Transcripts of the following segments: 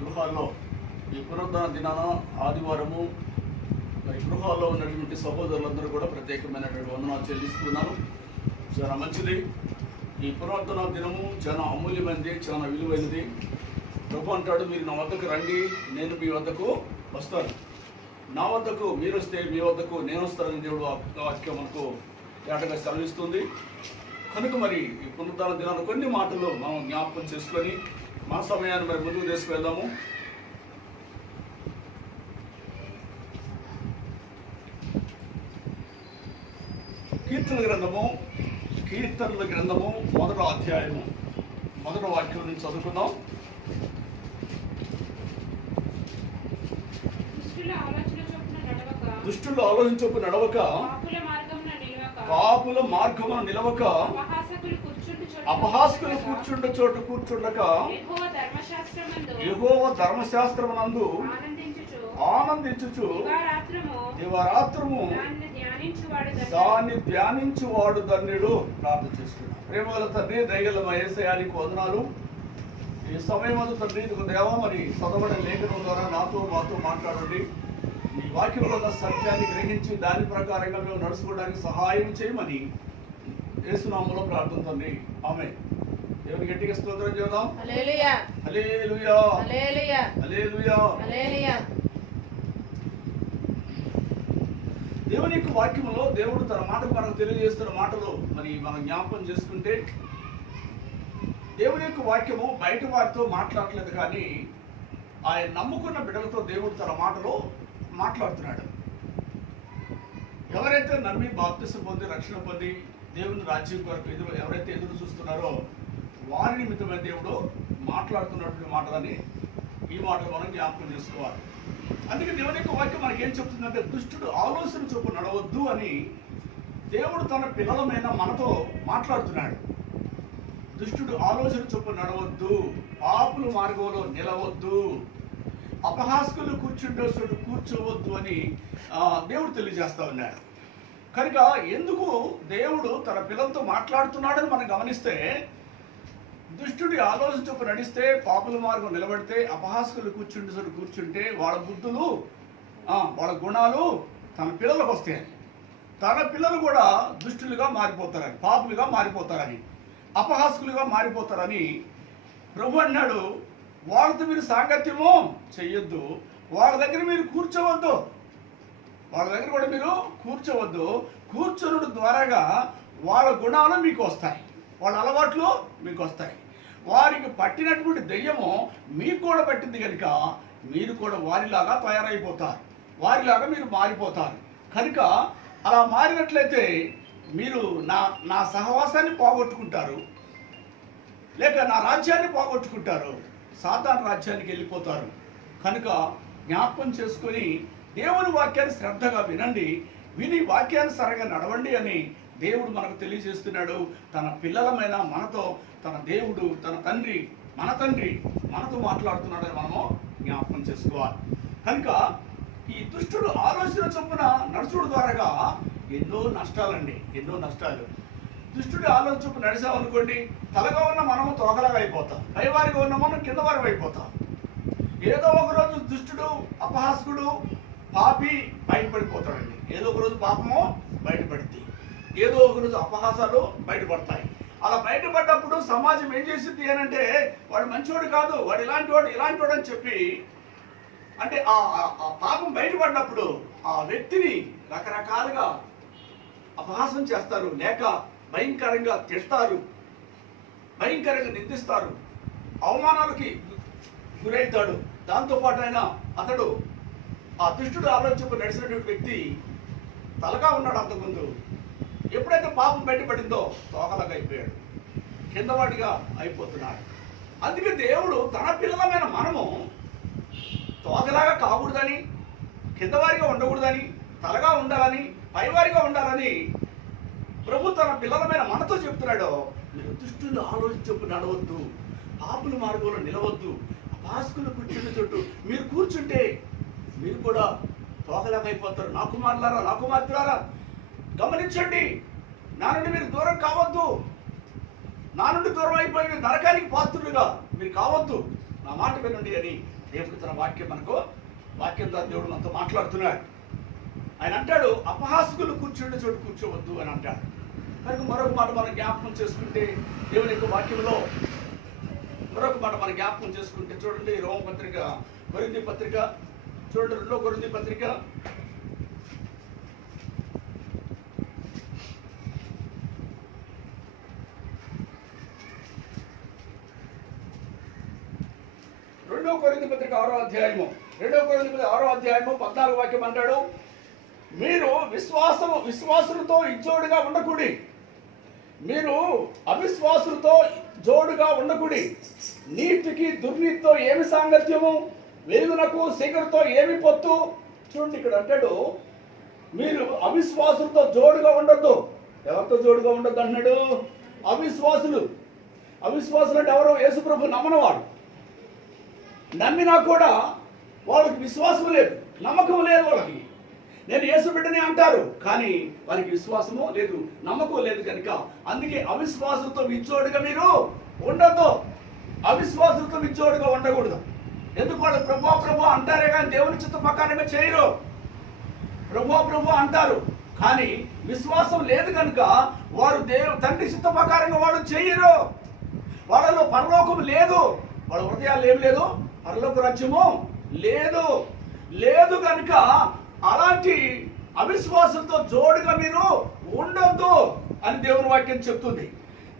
గృహాల్లో ఈ పునరుద్ధరణ దినాన ఆదివారము మరి గృహాల్లో ఉన్నటువంటి సహోదరులందరూ కూడా ప్రత్యేకమైనటువంటి వందనాలు చెల్లిస్తున్నాను. చాలా మంచిది. ఈ పునరుద్ధరణ దినము చాలా అమూల్యమైనది, చాలా విలువైనది. ప్రభు అంటాడు, మీరు నా వద్దకు రండి, నేను మీ వద్దకు వస్తాను. నా వద్దకు మీరు వస్తే మీ వద్దకు నేను వస్తానని దేవుడు వాక్యం మనకు ఏటగా సెలవిస్తుంది. కనుక మరి ఈ పునరుద్ధరణ దినాలు కొన్ని మాటలు మనం జ్ఞాపకం చేసుకొని మన సమయాన్ని మరి ముందుకు తీసుకువెళ్దాము. కీర్తనల గ్రంథము 1వ అధ్యాయము 1వ వాక్యం నుంచి చదువుకుందాం. దుష్టుల ఆలోచన చొప్పున నడవక, పాపుల మార్గమున నిలవక, అపహాసకులు కూర్చుండ చోటు కూర్చుండక, యెహోవా ధర్మశాస్త్రమునందు ఆనందించుచు దివారాత్రము దాన్ని ధ్యానించువాడు ధన్యుడు. ప్రార్థన చేసుకున్నాం. ప్రేమగల తండ్రి, దయగల మా యేసయ్యానికి వందనాలు. ఈ సమయం అందు తండ్రి, దేవా మరి చదవడం లేఖనం ద్వారా నాతో మాతో మాట్లాడండి. ఈ వాక్యంలో ఉన్న సత్యాన్ని గ్రహించి దాని ప్రకారంగా మేము నడుచుకోవడానికి సహాయం చేయమని యేసునామములో ప్రార్థన తండ్రి, ఆమేన్. దేవుని గట్టిగా స్తోత్రం చేద్దాం. హల్లెలూయా, హల్లెలూయా, హల్లెలూయా, హల్లెలూయా, హల్లెలూయా. దేవుని యొక్క వాక్యంలో దేవుడు తన మాటకు మనకు తెలియజేస్తున్న మాటలు మరి మనం జ్ఞాపకం చేసుకుంటే, దేవుని యొక్క వాక్యము బయట వారితో మాట్లాడలేదు, కానీ ఆయన నమ్ముకున్న బిడ్డలతో దేవుడు తన మాటలో మాట్లాడుతున్నాడు. ఎవరైతే నమ్మి బాప్తిసం పొంది రక్షణ పొంది దేవుని రాజ్యం కొరకు ఎవరైతే ఎదురు చూస్తున్నారో వారి నిమిత్తమైన దేవుడు మాట్లాడుతున్నటువంటి మాటలని ఈ మాటలు మనం జ్ఞాపకం చేసుకోవాలి. అందుకే దేవుని యొక్క వాక్యం మనకేం చెప్తుందంటే, దుష్టుడు ఆలోచన చొప్పున నడవద్దు అని దేవుడు తన పిల్లలమైన మనతో మాట్లాడుతున్నాడు. దుష్టుడు ఆలోచన చొప్పున నడవద్దు, పాపుల మార్గంలో నిలవద్దు, అపహాసకులు కూర్చుంటే కూర్చోవద్దు అని దేవుడు తెలియజేస్తా ఉన్నాడు. కనుక ఎందుకు దేవుడు తన పిల్లలతో మాట్లాడుతున్నాడని మనం గమనిస్తే, దుష్టుడి ఆలోచన చొప్పున నడిస్తే, పాపుల మార్గం నిలబడితే, అపహాసకులు కూర్చుంటే వాళ్ళ బుద్ధులు వాళ్ళ గుణాలు తన పిల్లలకు వస్తాయని, తన పిల్లలు కూడా దుష్టులుగా మారిపోతారని, పాపులుగా మారిపోతారని, అపహాసకులుగా మారిపోతారని ప్రభు అన్నాడు. వాళ్ళతో మీరు సాంగత్యము చెయ్యొద్దు, వాళ్ళ దగ్గర మీరు కూర్చోవద్దు, వాళ్ళ దగ్గర కూడా మీరు కూర్చోవద్దు. కూర్చొనుడు ద్వారాగా వాళ్ళ గుణాలు మీకు వస్తాయి, వాళ్ళ అలవాట్లు మీకు వస్తాయి. వారికి పట్టినటువంటి దెయ్యము మీకు కూడా పట్టింది కనుక మీరు కూడా వారిలాగా తయారైపోతారు, వారిలాగా మీరు మారిపోతారు. కనుక అలా మారినట్లయితే మీరు నా సహవాసాన్ని పోగొట్టుకుంటారు, లేక నా రాజ్యాన్ని పోగొట్టుకుంటారు, సాతాను రాజ్యానికి వెళ్ళిపోతారు. కనుక జ్ఞాపకం చేసుకొని దేవుని వాక్యాన్ని శ్రద్ధగా వినండి, విని వాక్యానుసారంగా నడవండి అని దేవుడు మనకు తెలియజేస్తున్నాడు. తన పిల్లలమైన మనతో తన దేవుడు, తన తండ్రి, మన తండ్రి మనతో మాట్లాడుతున్నాడని మనము జ్ఞాపకం చేసుకోవాలి. కనుక ఈ దుష్టుడు ఆలోచన చొప్పున నడుచుడు ద్వారాగా ఎన్నో నష్టాలండి, ఎన్నో నష్టాలు. దుష్టుడి ఆలోచన చొప్పున నడిచామనుకోండి, తలగా ఉన్న మనము తోకలాగా అయిపోతాం, పైవారిగా ఉన్న మనం కింద వారికి అయిపోతాం. ఏదో ఒకరోజు దుష్టుడు, అపహాసకుడు, పాపి బయటపడిపోతాడండి. ఏదో ఒకరోజు పాపము బయటపడుతుంది, ఏదో ఒకరోజు అపహాసాలు బయటపడతాయి. అలా బయటపడ్డప్పుడు సమాజం ఏం చేసింది అని అంటే, వాడు మంచివాడు కాదు, వాడు ఇలాంటి వాడు అని చెప్పి, అంటే ఆ పాపం బయటపడినప్పుడు ఆ వ్యక్తిని రకరకాలుగా అపహాసం చేస్తారు, లేక భయంకరంగా తిడతారు, భయంకరంగా నిందిస్తారు, అవమానాలకి గురవుతాడు. దాంతోపాటు అతడు ఆ దుష్టుడు ఆలోచనకు నడిచినటువంటి వ్యక్తి తలగా ఉన్నాడు. అంతకుముందు ఎప్పుడైతే పాపం బయటపడిందో తోకలాగా అయిపోయాడు, కిందవాడిగా అయిపోతున్నాడు. అందుకే దేవుడు తన పిల్లలమైన మనము తోకలాగా కాకూడదని, కిందవారిగా ఉండకూడదని, తలగా ఉండాలని, పైవారిగా ఉండాలని ప్రభు తన పిల్లలమైన మనతో చెప్తున్నాడు. మీరు దుష్టులు ఆలోచించు నడవద్దు, పాపుల మార్గంలో నిలవద్దు, అపహాసకులు కూర్చుంటే చోటు మీరు కూర్చుంటే మీరు కూడా తోకలాగా అయిపోతారు. నా కుమారులారా, నా కుమార్తెలారా గమనించండి, నా నుండి మీరు దూరం కావద్దు, నా నుండి దూరం అయిపోయి నరకానికి పాత్రులుగా మీరు కావద్దు, నా మాట వినండి అని దేవుడు తన వాక్యం ద్వారా దేవుడు మనతో మాట్లాడుతున్నాడు. ఆయన అంటాడు, అపహాసకులు కూర్చుండే చోటు కూర్చోవద్దు అని అంటాడు. కనుక మరొక మాట మనం జ్ఞాపకం చేసుకుంటే దేవుని యొక్క వాక్యంలో మరొక మాట మనం జ్ఞాపకం చేసుకుంటే చూడండి, రోమపత్రిక కొరింథీ పత్రిక చూడండి, 2 కొరింథీ పత్రిక 6వ అధ్యాయము 6వ అధ్యాయము 14వ వాక్యం అంటాడు, మీరు విశ్వాసులతో ఇచ్చోడుగా ఉండకూడి, మీరు అవిశ్వాసులతో జోడుగా ఉండకూడి. నీతికి దుర్నీతితో ఏమి సాంగత్యము, వెలుగునకు చీకటితో ఏమి పొత్తు. చూడండి, ఇక్కడ అంటాడు మీరు అవిశ్వాసులతో జోడుగా ఉండొద్దు. ఎవరితో జోడుగా ఉండొద్దు అన్నాడు? అవిశ్వాసులు అంటే ఎవరు? యేసుప్రభు నమ్మనవాడు. నమ్మినా కూడా వాళ్ళకి విశ్వాసం లేదు, నమ్మకం లేదు. వాళ్ళకి నేను యేసు బిడ్డనే అంటారు, కానీ వారికి విశ్వాసము లేదు, నమ్మకం లేదు. కనుక అందుకే అవిశ్వాసంతో విచ్చోడుగా మీరు ఉండొద్దు. అవిశ్వాసంతో విచ్చోడుగా ఉండకూడదు. ఎందుకు? వాళ్ళు ప్రభు అంటారే కానీ దేవుని చిత్త ప్రకారంగా చేయరు. ప్రభు అంటారు, కానీ విశ్వాసం లేదు కనుక వారు తండ్రి చిత్త ప్రకారంగా వాడు చేయరు. వాళ్ళలో పరలోకం లేదు, వాళ్ళ హృదయాలు ఏం లేదు, పరలోక రాజ్యము లేదు కనుక అలాంటి అవిశ్వాసంతో జోడుగా మీరు ఉండొద్దు అని దేవుని వాక్యం చెప్తుంది.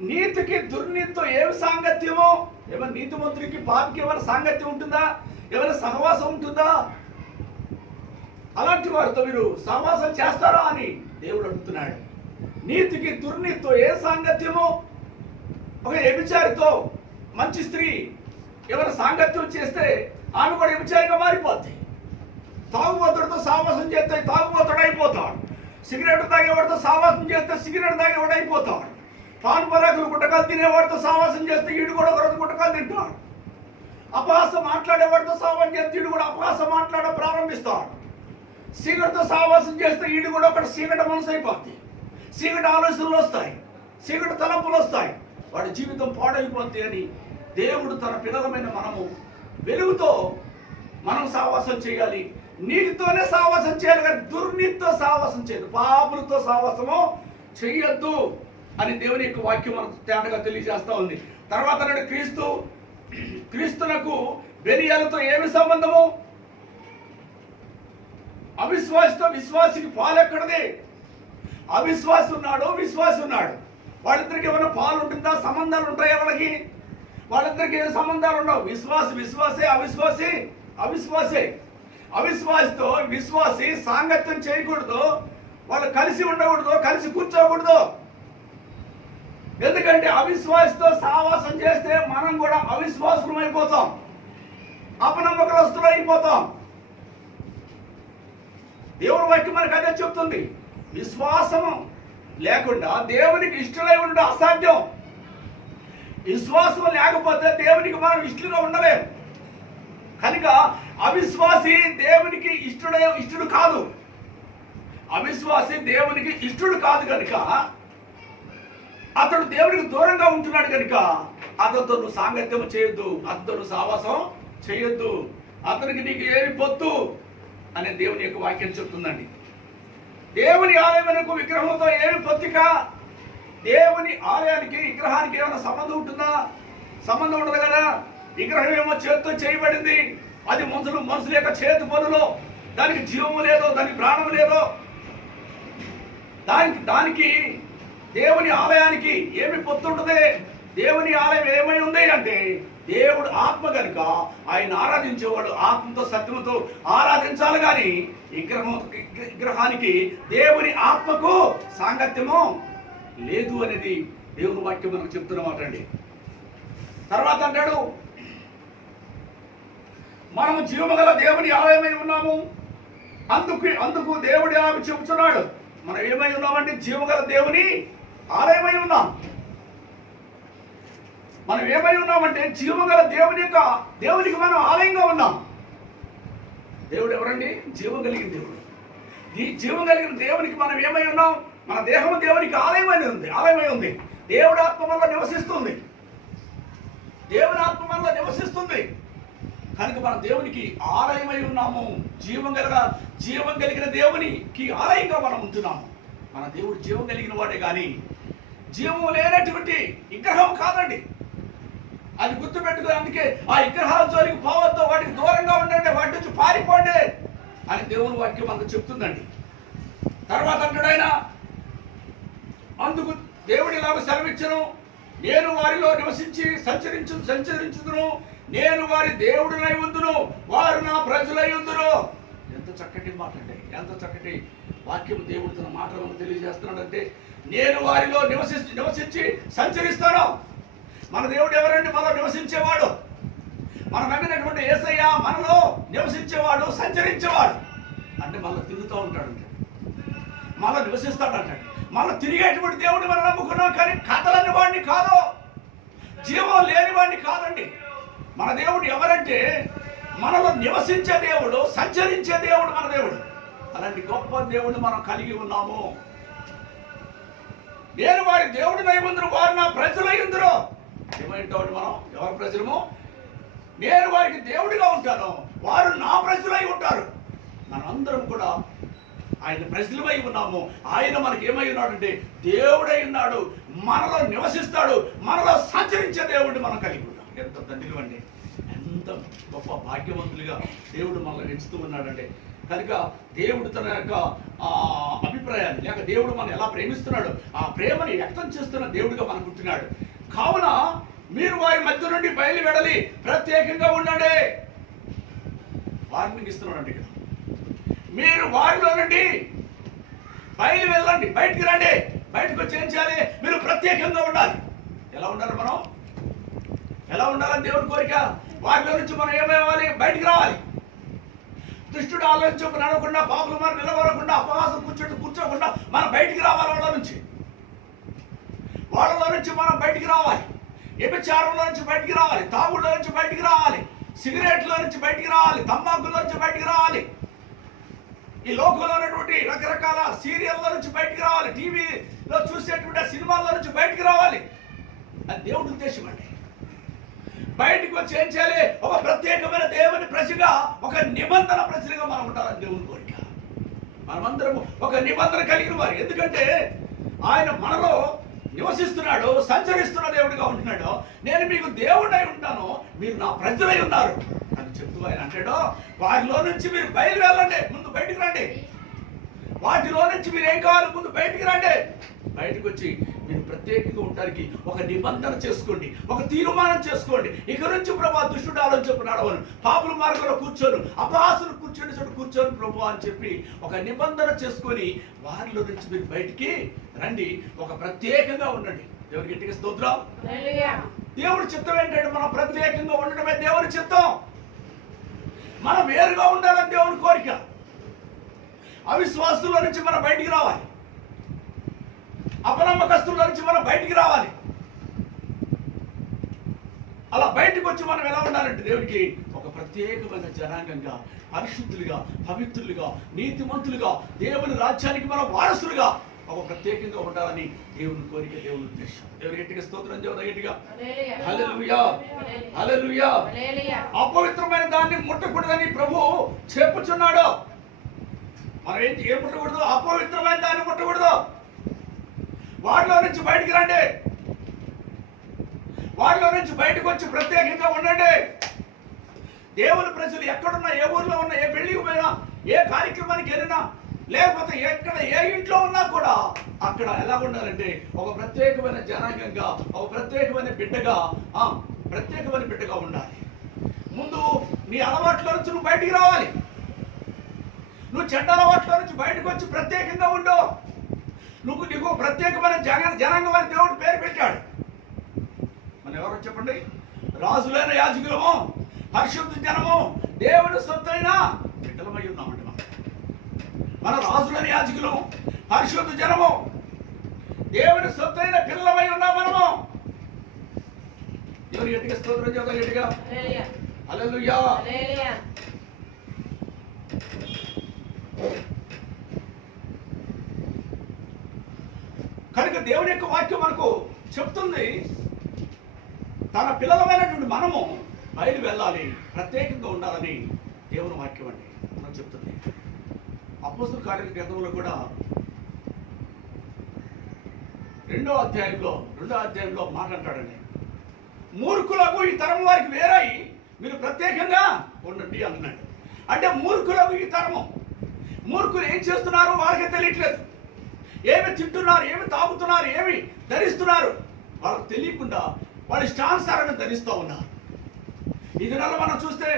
నీతికి దుర్నీతితో ఏమి సాంగత్యమో? ఏమైనా నీతిమంతుడికి పాపికి ఏమైనా సాంగత్యం ఉంటుందా? ఏమైనా సహవాసం ఉంటుందా? అలాంటి వారితో మీరు సహవాసం చేస్తారా అని దేవుడు అడుగుతున్నాడు. నీతికి దుర్నీతితో ఏ సాంగత్యమో? ఒక వ్యభిచారితో మంచి స్త్రీ ఎవరు సాంగత్యం చేస్తే ఆమె కూడా వ్యభిచారిగా మారిపోద్ది. తాగుబోతుడితో సావాసం చేస్తే తాగుబోతుడు అయిపోతాడు. సిగరెట్ తాగేవాడితో సావాసం చేస్తే సిగరెట్ తాగేవాడు అయిపోతాడు. పాన్ పరాకులు గుట్టకాలు తినేవాడితో సావాసం చేస్తే ఈడు కూడా ఒక రోజు గుట్టకాలు తింటాడు. అపహాసం మాట్లాడేవాడితో సావాసం చేస్తే ఈడు కూడా అపహాసం మాట్లాడడం ప్రారంభిస్తాడు. సీగటితో సావాసం చేస్తే ఈడు కూడా ఒకటి సీగట మనసు అయిపోద్ది. సీగట ఆలోచనలు వస్తాయి, సీగట తలంపులు వస్తాయి, వాడి జీవితం పాడైపోద్ది అని దేవుడు తన పిల్లలమైన మనము వెలుగుతో మనం సావాసం చేయాలి. నీటితోనే సావాసం చేయాలి, కానీ దుర్నీతితో సావాసం చేయదు, పాపులతో సావాసము చెయ్యొద్దు అని దేవుని యొక్క వాక్యం మనకు తేటగా తెలియజేస్తా ఉంది. తర్వాత నాడు క్రీస్తునకు బెలియాలతో ఏమి సంబంధము? అవిశ్వాసతో విశ్వాసికి పాలెక్కడది? అవిశ్వాసి ఉన్నాడు, విశ్వాసి ఉన్నాడు, వాళ్ళిద్దరికి ఏమైనా పాలు ఉంటుందా? సంబంధాలు ఉంటాయా వాళ్ళకి? వాళ్ళిద్దరికి ఏ సంబంధాలు ఉండవు. విశ్వాసే, అవిశ్వాసే. అవిశ్వాసితో విశ్వాసి సాంగత్యం చేయకూడదు, వాళ్ళు కలిసి ఉండకూడదు, కలిసి కూర్చోకూడదు. ఎందుకంటే అవిశ్వాసితో సావాసం చేస్తే మనం కూడా అవిశ్వాసులం అయిపోతాం, అపనమ్మకస్తులు అయిపోతాం. దేవుని వాక్యం మనకు అదే చెప్తుంది. విశ్వాసము లేకుండా దేవునికి ఇష్టలై ఉండడం అసాధ్యం. విశ్వాసం లేకపోతే దేవునికి మనం ఇష్టలుగా ఉండలేం. కనుక అవిశ్వాసి దేవునికి ఇష్టడు కాదు. అవిశ్వాసి దేవునికి ఇష్టడు కాదు కనుక అతడు దేవునికి దూరంగా ఉంటున్నాడు. కనుక అతనితో నువ్వు సాంగత్యం చేయొద్దు, అతనితో నువ్వు సావాసం చేయొద్దు, అతనికి నీకు ఏమి పొత్తు అనే దేవుని యొక్క వాక్యం చెప్తుందండి. దేవుని ఆలయమునకు విగ్రహంతో ఏమి పొత్తిక? దేవుని ఆలయానికి విగ్రహానికి ఏమైనా సంబంధం ఉంటుందా? సంబంధం ఉండదు కదా. విగ్రహం ఏమో చేతితో చేయబడింది, అది మనుషుల యొక్క చేతి పనులు, దానికి జీవము లేదో, దానికి ప్రాణము లేదో. దానికి దేవుని ఆలయానికి ఏమి పొత్తుంటుంది? దేవుని ఆలయం ఏమై ఉంది అంటే దేవుడు ఆత్మ కనుక ఆయన ఆరాధించేవాడు ఆత్మతో సత్యముతో ఆరాధించాలి. కానీ విగ్రహానికి దేవుని ఆత్మకు సాంగత్యము లేదు అనేది దేవుని వాక్యం మనకు చెప్తున్నమాట అండి. తర్వాత అంటాడు, మనము జీవముగల దేవుని ఆలయమై ఉన్నాము. అందుకు దేవుడి ఆమె చెబుతున్నాడు, మనం ఏమై ఉన్నామంటే జీవముగల దేవుని ఆలయమై ఉన్నాం. మనం ఏమై ఉన్నామంటే జీవముగల దేవునికి మనం ఆలయంగా ఉన్నాం. దేవుడు ఎవరండి? జీవం కలిగిన దేవుడు. ఈ జీవం కలిగిన దేవునికి మనం ఏమై ఉన్నాం? మన దేహము దేవునికి ఆలయమై ఉంది. దేవుడి ఆత్మ వల్ల నివసిస్తుంది. కనుక మన దేవునికి ఆలయమై ఉన్నాము. జీవం కలిగిన దేవునికి ఆలయంగా మనం ఉంటున్నాము. మన దేవుడు జీవం కలిగిన వాడే కానీ జీవం లేనటువంటి విగ్రహం కాదండి. అది గుర్తుపెట్టుకుని అందుకే ఆ విగ్రహాల జోలికి పోవద్దు, వాటికి దూరంగా ఉండండి, వాటి నుంచి పారిపోండి అని దేవుని వాక్యం మనకు చెప్తుందండి. తర్వాత అంటాడు ఆయన, అందుకు దేవుడు ఇలాగ సెలవిచ్చును, నేను వారిలో నివసించి సంచరించుదును, నేను వారి దేవుడినై ఉందును, వారు నా ప్రజలై ఉందురు. ఎంత చక్కటి మాట అండి, ఎంత చక్కటి వాక్యం దేవుడు తన మాటలను తెలియజేస్తున్నాడంటే, నేను వారిలో నివసించి సంచరిస్తాను. మన దేవుడు ఎవరండి? మనలో నివసించేవాడు. మనం నమ్మినటువంటి యేసయ్య మనలో నివసించేవాడు, సంచరించేవాడు. అంటే మనలో తిరుగుతూ ఉంటాడు, మనలో నివసిస్తాడంటాడు. మనం తిరిగేటువంటి దేవుడిని మనం నమ్ముకున్నాం, కానీ కథలని వాడిని కాదు, జీవం లేని వాడిని కాదండి. మన దేవుడు ఎవరంటే మనలో నివసించే దేవుడు, సంచరించే దేవుడు మన దేవుడు. అలాంటి గొప్ప దేవుడిని మనం కలిగి ఉన్నాము. నేను వారి దేవుడినై ఉందురు, వారు నా ప్రజలై ఉందురు. ఏమైంటాడు? మనం ఎవరి ప్రజలము? నేను వారికి దేవుడిగా ఉంటాను, వారు నా ప్రజలై ఉంటారు. మనందరం కూడా ఆయన ప్రజలమై ఉన్నాము. ఆయన మనకి ఏమై ఉన్నాడంటే దేవుడై ఉన్నాడు, మనలో నివసిస్తాడు, మనలో సంచరించే దేవుడిని మనం కలిగి ఉన్నాం. ఎంత ధన్యులు అండి, ఎంత గొప్ప భాగ్యవంతులుగా దేవుడు మనల్ని ఎంచుతూ ఉన్నాడంటే. కనుక దేవుడు తన యొక్క అభిప్రాయాన్ని లేక దేవుడు మనం ఎలా ప్రేమిస్తున్నాడు ఆ ప్రేమని వ్యక్తం చేస్తున్న దేవుడిగా మనకు ఉంటున్నాడు. కావున మీరు వారి మధ్య నుండి బయలు వెడలి ప్రత్యేకంగా ఉండండి. వార్నింగ్ ఇస్తున్నాడు ఇక్కడ. మీరు వారిలో నుండి బయలు వెళ్ళండి, బయటికి రండి. బయటకు వచ్చి ఏం చేయాలి? మీరు ప్రత్యేకంగా ఉండాలి. ఎలా ఉండాలి? మనం ఎలా ఉండాలని దేవుడి కోరిక. వారిలో నుంచి మనం ఏమవ్వాలి? బయటికి రావాలి. దుష్టుడు ఆలోచించకుండా, నడవకుండా, పాపులు మనం నిలబడకుండా, అపవాసం కూర్చోకుండా మనం బయటికి రావాలి. వాళ్ళలో నుంచి మనం బయటికి రావాలి. వ్యభిచారంలో నుంచి బయటికి రావాలి, తాగుడులో నుంచి బయటికి రావాలి, సిగరెట్లో నుంచి బయటికి రావాలి, తంబాకులో నుంచి బయటికి రావాలి, ఈ లోకంలో ఉన్నటువంటి రకరకాల సీరియల్లో నుంచి బయటికి రావాలి, టీవీలో చూసేటువంటి సినిమాల్లో నుంచి బయటికి రావాలి. అది దేవుడి ఉద్దేశం అండి. బయటికి వచ్చి ఏం చేయాలి? ఒక ప్రత్యేకమైన దేవుని ప్రజగా, ఒక నిబంధన ప్రజలుగా మనం ఉండాలని దేవుని కోరిక. మనమందరము ఒక నిబంధన కలిగిన వారు. ఎందుకంటే ఆయన మనలో నివసిస్తున్నాడు, సంచరిస్తున్న దేవుడిగా ఉంటున్నాడు. నేను మీకు దేవుడై ఉంటాను, మీరు నా ప్రజలై ఉన్నారు అని చెప్తూ ఆయన అంటాడు, వారిలో నుంచి మీరు బయలు వెళ్ళండి, ముందు బయటికి రండి. వాటిలో నుంచి మీరు ఏం కావాలి? ముందు బయటికి రండి. బయటకు వచ్చి మీరు ప్రత్యేకంగా ఉండడానికి ఒక నిబంధన చేసుకోండి, ఒక తీర్మానం చేసుకోండి. ఇక నుంచి ప్రభా దుష్టుడు ఆలోచన నడవను, పాపుల మార్గంలో కూర్చోను, అపహాసులు కూర్చొని చోటు కూర్చోను ప్రభు అని చెప్పి ఒక నిబంధన చేసుకొని వారిలో నుంచి మీరు బయటికి రండి, ఒక ప్రత్యేకంగా ఉండండి. దేవుడికి గట్టిగా స్తోత్రం. దేవుడి చిత్తం ఏంటంటే మనం ప్రత్యేకంగా ఉండడమే దేవుడి చిత్తం. మనం వేరుగా ఉండాలని దేవుని కోరిక. అవిశ్వాసుల నుంచి మనం బయటికి రావాలి, అపనమ్మకస్తుల నుంచి మనం బయటికి రావాలి. అలా బయటకు వచ్చి మనం ఎలా ఉండాలంటే దేవుడికి ఒక ప్రత్యేకమైన జనాంగంగా, పరిశుద్ధులుగా, పవిత్రులుగా, నీతిమంతులుగా, దేవుని రాజ్యానికి మనం వారసులుగా ఒక ప్రత్యేకంగా ఉండాలని దేవుని కోరిక, దేవుని ఉద్దేశం. దేవుని గట్టిగా స్తోత్రం, దేవుని గట్టిగా హల్లెలూయా, హల్లెలూయా. అపవిత్రమైన దాన్ని ముట్టకూడదని ప్రభు చెప్పుచున్నాడు. మనం ఏం ముట్టకూడదు? అపవిత్రమైన దాన్ని ముట్టకూడదు. వాటిలో నుంచి బయటికి రండి, వాటిలో నుంచి బయటకు వచ్చి ప్రత్యేకంగా ఉండండి. దేవుని ప్రజలు ఎక్కడున్నా, ఏ ఊర్లో ఉన్నా, ఏ పెళ్లికి పోయినా, ఏ కార్యక్రమానికి వెళ్ళినా, లేకపోతే ఎక్కడ ఏ ఇంట్లో ఉన్నా కూడా అక్కడ ఎలా ఉండాలంటే ఒక ప్రత్యేకమైన జనాంగంగా, ఒక ప్రత్యేకమైన బిడ్డగా ఉండాలి. ముందు నీ అలవాట్ల నుంచి నువ్వు బయటికి రావాలి. నువ్వు చెడ్డ అలవాట్ల నుంచి బయటకు వచ్చి ప్రత్యేకంగా ఉండు. నీకు ప్రత్యేకమైన జనాంగం అని దేవుడు పేరు పెట్టాడు. మనం ఎవరో చెప్పండి? రాజులైన యాజకులము, పరిశుద్ధ జనము, దేవుడు సొత్తైన బిడ్డలమై ఉన్నామండి. మన రాజులైన యాజకులము, పరిశుద్ధ జనము, దేవుడి సొత్తైన పిల్లలమై ఉన్నాం మనము. ఎవరు గట్టిగా స్తోత్రం చేద్దాం, గట్టిగా హల్లెలూయా. కనుక దేవుని యొక్క వాక్యం మనకు చెప్తుంది, తన పిల్లలమైనటువంటి మనము బయలు వెళ్ళాలి, ప్రత్యేకంగా ఉండాలని దేవుని వాక్యం అండి మనం చెప్తుంది. అపోస్తల కార్యాల గ్రంథంలో కూడా 2వ అధ్యాయంలో మాట అంటాడండి, మూర్ఖులకు ఈ తరం వారికి వేరై మీరు ప్రత్యేకంగా ఉండండి అన్నాడు. అంటే మూర్ఖులకు ఈ తరము, మూర్ఖులు ఏం చేస్తున్నారో వాళ్ళకే తెలియట్లేదు. ఏమి తింటున్నారు, ఏమి తాగుతున్నారు, ఏమి ధరిస్తున్నారు వాళ్ళకి తెలియకుండా వాళ్ళు ఇష్టానుసారంగా ధరిస్తూ ఉన్నారు. ఈ దినాల్లో మనం చూస్తే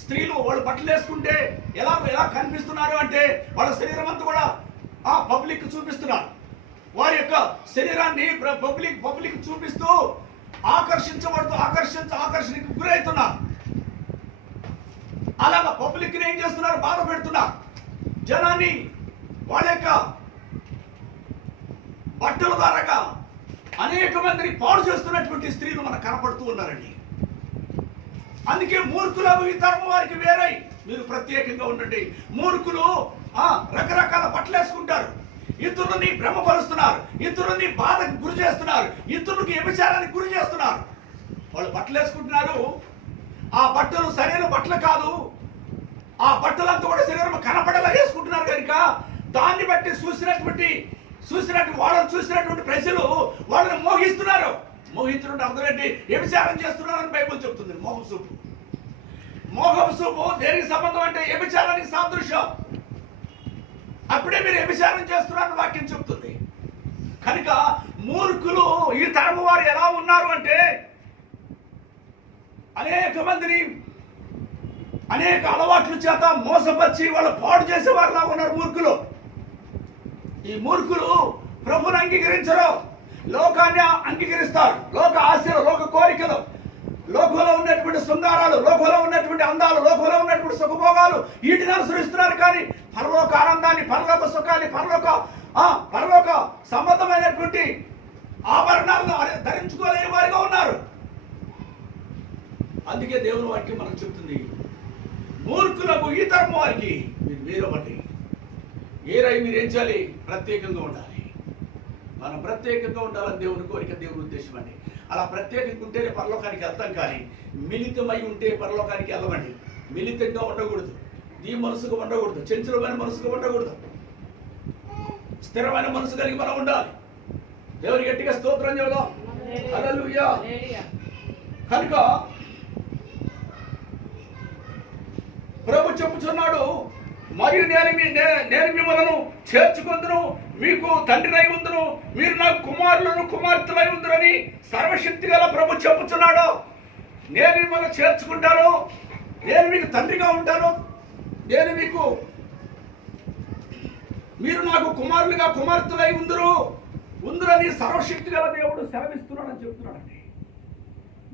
స్త్రీలు వాళ్ళు బట్టలు వేసుకుంటే ఎలా కనిపిస్తున్నారు అంటే వాళ్ళ శరీరం అంతా కూడా పబ్లిక్ చూపిస్తున్నారు. వారి యొక్క శరీరాన్ని పబ్లిక్ చూపిస్తూ ఆకర్షణకు గురవుతున్నారు. అలాగా పబ్లిక్ని ఏం చేస్తున్నారు, బాధ పెడుతున్నారు. జనాన్ని వాళ్ళ యొక్క బట్టల ద్వారాగా అనేక మందిని పాడు చేస్తున్నటువంటి స్త్రీలు మనకు కనపడుతూ ఉన్నారండి. అందుకే మూర్ఖులకు ఈ తరం వారికి వేరై మీరు ప్రత్యేకంగా ఉండండి. మూర్ఖులు రకరకాల బట్టలు వేసుకుంటారు, ఇతరులని భ్రమపరుస్తున్నారు, ఇతరులని బాధకు గురి చేస్తున్నారు, ఇతరులకి వ్యభిచారానికి గురి చేస్తున్నారు. వాళ్ళు బట్టలు వేసుకుంటున్నారు, ఆ బట్టలు సరైన బట్టలు కాదు, ఆ బట్టలంతా కూడా శరీరం కనపడేలా వేసుకుంటున్నారు కనుక దాన్ని బట్టి వాళ్ళని చూసినటువంటి ప్రజలు వాళ్ళని మోహిస్తున్నారు. మోహించినట్టు అర్థం ఏంటి? వ్యభిచారం చేస్తున్నారని బైబిల్ చెప్తుంది. మోహపు చూపు దేనికి సంబంధం అంటే వ్యభిచారానికి సాదృశ్యం. అప్పుడే మీరు వ్యభిచారం చేస్తున్నారని వాక్యం చెప్తుంది. కనుక మూర్ఖులు ఈ తరము వారు ఎలా ఉన్నారు అంటే అనేక మందిని అనేక అలవాట్ల చేత మోసపరిచి వాళ్ళు పాడు చేసే వారిలా ఉన్నారు మూర్ఖులు. ఈ మూర్ఖులు ప్రభుని అంగీకరించరు, లోకాన్ని అంగీకరిస్తారు. లోక ఆశలు, లోక కోరికలు, లోకంలో ఉన్నటువంటి శృంగారాలు, లోకంలో ఉన్నటువంటి అందాలు, లోకంలో ఉన్నటువంటి సుఖభోగాలు వీటిని అనుసరిస్తున్నారు. కానీ పరలోక ఆనందాన్ని, పరలోక సుఖాన్ని, పరలోక సంబంధమైనటువంటి ఆభరణాలను ధరించుకోలేని వారిగా ఉన్నారు. అందుకే దేవుని వాక్యం మనకు చెప్తుంది, మూర్ఖులకు ఈ తరం వారికి మీరు వేరొకటి ఏరై మీరు ఏం చేయాలి? ప్రత్యేకంగా ఉండాలి. మనం ప్రత్యేకంగా ఉండాలని దేవుని కోరిక, దేవుని ఉద్దేశం అండి. అలా ప్రత్యేకంగా ఉంటేనే పరలోకానికి వెళ్తాం. కానీ మిళితమై ఉంటే పరలోకానికి వెళ్ళమండి. మిళితంగా ఉండకూడదు, ఈ మనసుగా ఉండకూడదు, చంచలమైన మనసుగా ఉండకూడదు, స్థిరమైన మనసు కలిగి మనం ఉండాలి. దేవుని గట్టిగా స్తోత్రం చెబుదాం. హల్లెలూయా. కనుక ప్రభు చెప్పుచున్నాడు, మరియు నేను మిమ్మల్ని చేర్చుకొందును, మీకు తండ్రినై ఉందును, మీరు నాకు కుమారులను కుమార్తెలై ఉందురని సర్వశక్తి గల ప్రభు చెప్పుచున్నాడు. నేను మిమ్మల్ని చేర్చుకుంటాను, నేను మీకు తండ్రిగా ఉంటాను, మీరు నాకు కుమారులుగా కుమార్తెలై ఉందురని సర్వశక్తి గల దేవుడు సెలవిస్తున్నాడని చెప్తున్నాడండి.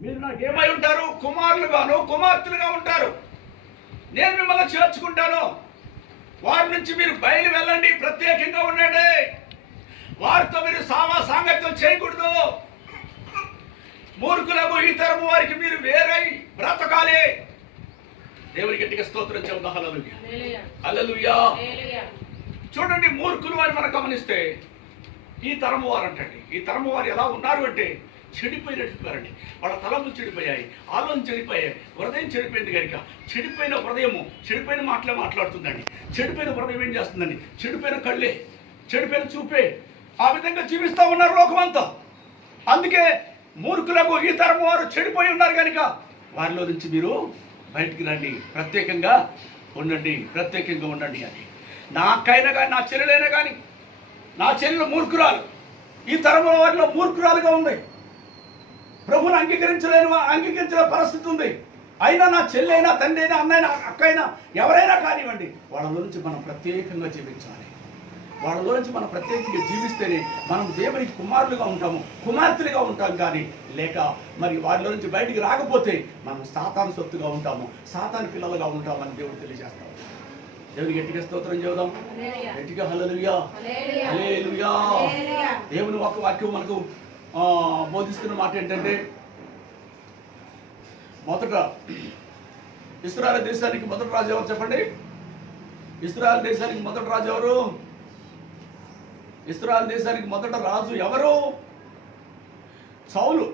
మీరు నాకేమై ఉంటారు? కుమారులుగాను కుమార్తెలుగా ఉంటారు. నేను మిమ్మల్ని చేర్చుకుంటాను. వారి నుంచి మీరు బయలు వెళ్ళండి, ప్రత్యేకంగా ఉండండి. వారితో మీరు సాంగత్యం చేయకూడదు. మూర్ఖులకు ఈ తరము వారికి మీరు వేరై బ్రతకాలి. దేవుని గట్టిగా స్తోత్రం చెబుదాం. హల్లెలూయా, హల్లెలూయా. చూడండి, మూర్ఖులు వారిని మనం గమనిస్తే ఈ తరము వారు అంటండి. ఈ తరము వారు ఎలా ఉన్నారు అంటే చెడిపోయినట్టున్నారండి. వాళ్ళ తలములు చెడిపోయాయి, ఆలోచన చెడిపోయాయి, హృదయం చెడిపోయింది. కనుక చెడిపోయిన హృదయము చెడిపోయిన మాటలే మాట్లాడుతుందండి. చెడిపోయిన హృదయం ఏం చేస్తుందండి? చెడిపోయిన కళ్ళే, చెడిపోయిన చూపే, ఆ విధంగా జీవిస్తూ ఉన్నారు లోకమంతా. అందుకే మూర్ఖులకు ఈ తరం వారు చెడిపోయి ఉన్నారు కనుక వారిలో నుంచి మీరు బయటికి రండి, ప్రత్యేకంగా ఉండండి, ప్రత్యేకంగా ఉండండి అని. నాకైనా కానీ, నా చెల్లెలైనా కానీ, నా చెల్లెలు మూర్ఖురాలు, ఈ తరం వారిలో మూర్ఖురాలుగా ఉంది. ప్రభుని అంగీకరించిన పరిస్థితి ఉంది. అయినా నా చెల్లెైనా, తండ్రి అయినా, అన్నైనా, అక్కైనా, ఎవరైనా కానివ్వండి, వాళ్ళలో నుంచి మనం ప్రత్యేకంగా జీవించాలి. వాళ్ళలో నుంచి మనం ప్రత్యేకంగా జీవిస్తేనే మనం దేవునికి కుమారులుగా ఉంటాము, కుమార్తెలుగా ఉంటాం. కానీ లేక మరి వారిలో నుంచి బయటికి రాకపోతే మనం సాతాను సొత్తుగా ఉంటాము, సాతాను పిల్లలుగా ఉంటామని దేవుడు తెలియజేస్తాం. దేవుని గట్టిగా స్తోత్రం చెబుదాం. గట్టిగా హల్లెలూయా, హల్లెలూయా. దేవుని ఒక వాక్యం మనకు బోధిస్తున్న మాట ఏంటంటే, మొదట ఇశ్రాయేలు దేశానికి మొదటి రాజు ఎవరు చెప్పండి? ఇశ్రాయేలు దేశానికి మొదటి రాజు ఎవరు? ఇశ్రాయేలు దేశానికి మొదట రాజు ఎవరు? సౌలు.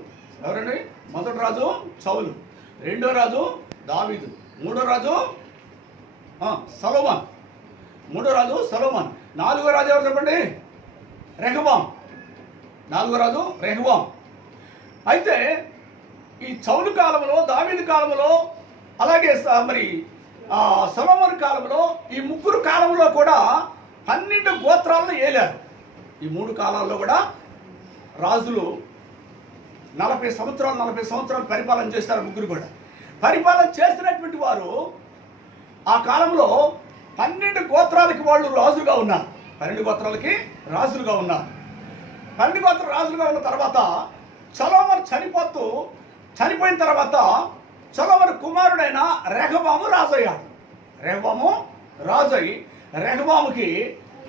ఎవరండి మొదటి రాజు? సౌలు. రెండో రాజు దావీదు, మూడో రాజు సొలొమోను, మూడో రాజు సొలొమోను. నాలుగో రాజు ఎవరు చెప్పండి? రెహబాము. నాలుగో రాజు రెహబాము. అయితే ఈ సౌలు కాలంలో, దావీదు కాలంలో, అలాగే మరి సొలొమోను కాలంలో, ఈ ముగ్గురు కాలంలో కూడా 12 గోత్రాలను ఏలారు. ఈ 3 కాలాల్లో కూడా రాజులు 40 సంవత్సరాలు పరిపాలన చేస్తారు. ముగ్గురు కూడా పరిపాలన చేసినటువంటి వారు ఆ కాలంలో 12 గోత్రాలకి వాళ్ళు రాజుగా ఉన్నారు. 12 గోత్రాలకి రాజులుగా ఉన్నారు. 12 గోత్రాలు రాజులుగా ఉన్న తర్వాత సొలొమోను చనిపోయిన తర్వాత సొలొమోను కుమారుడైన రెహబాము రాజయ్యాడు. రెహబాము రాజయ్యి రెహబాముకి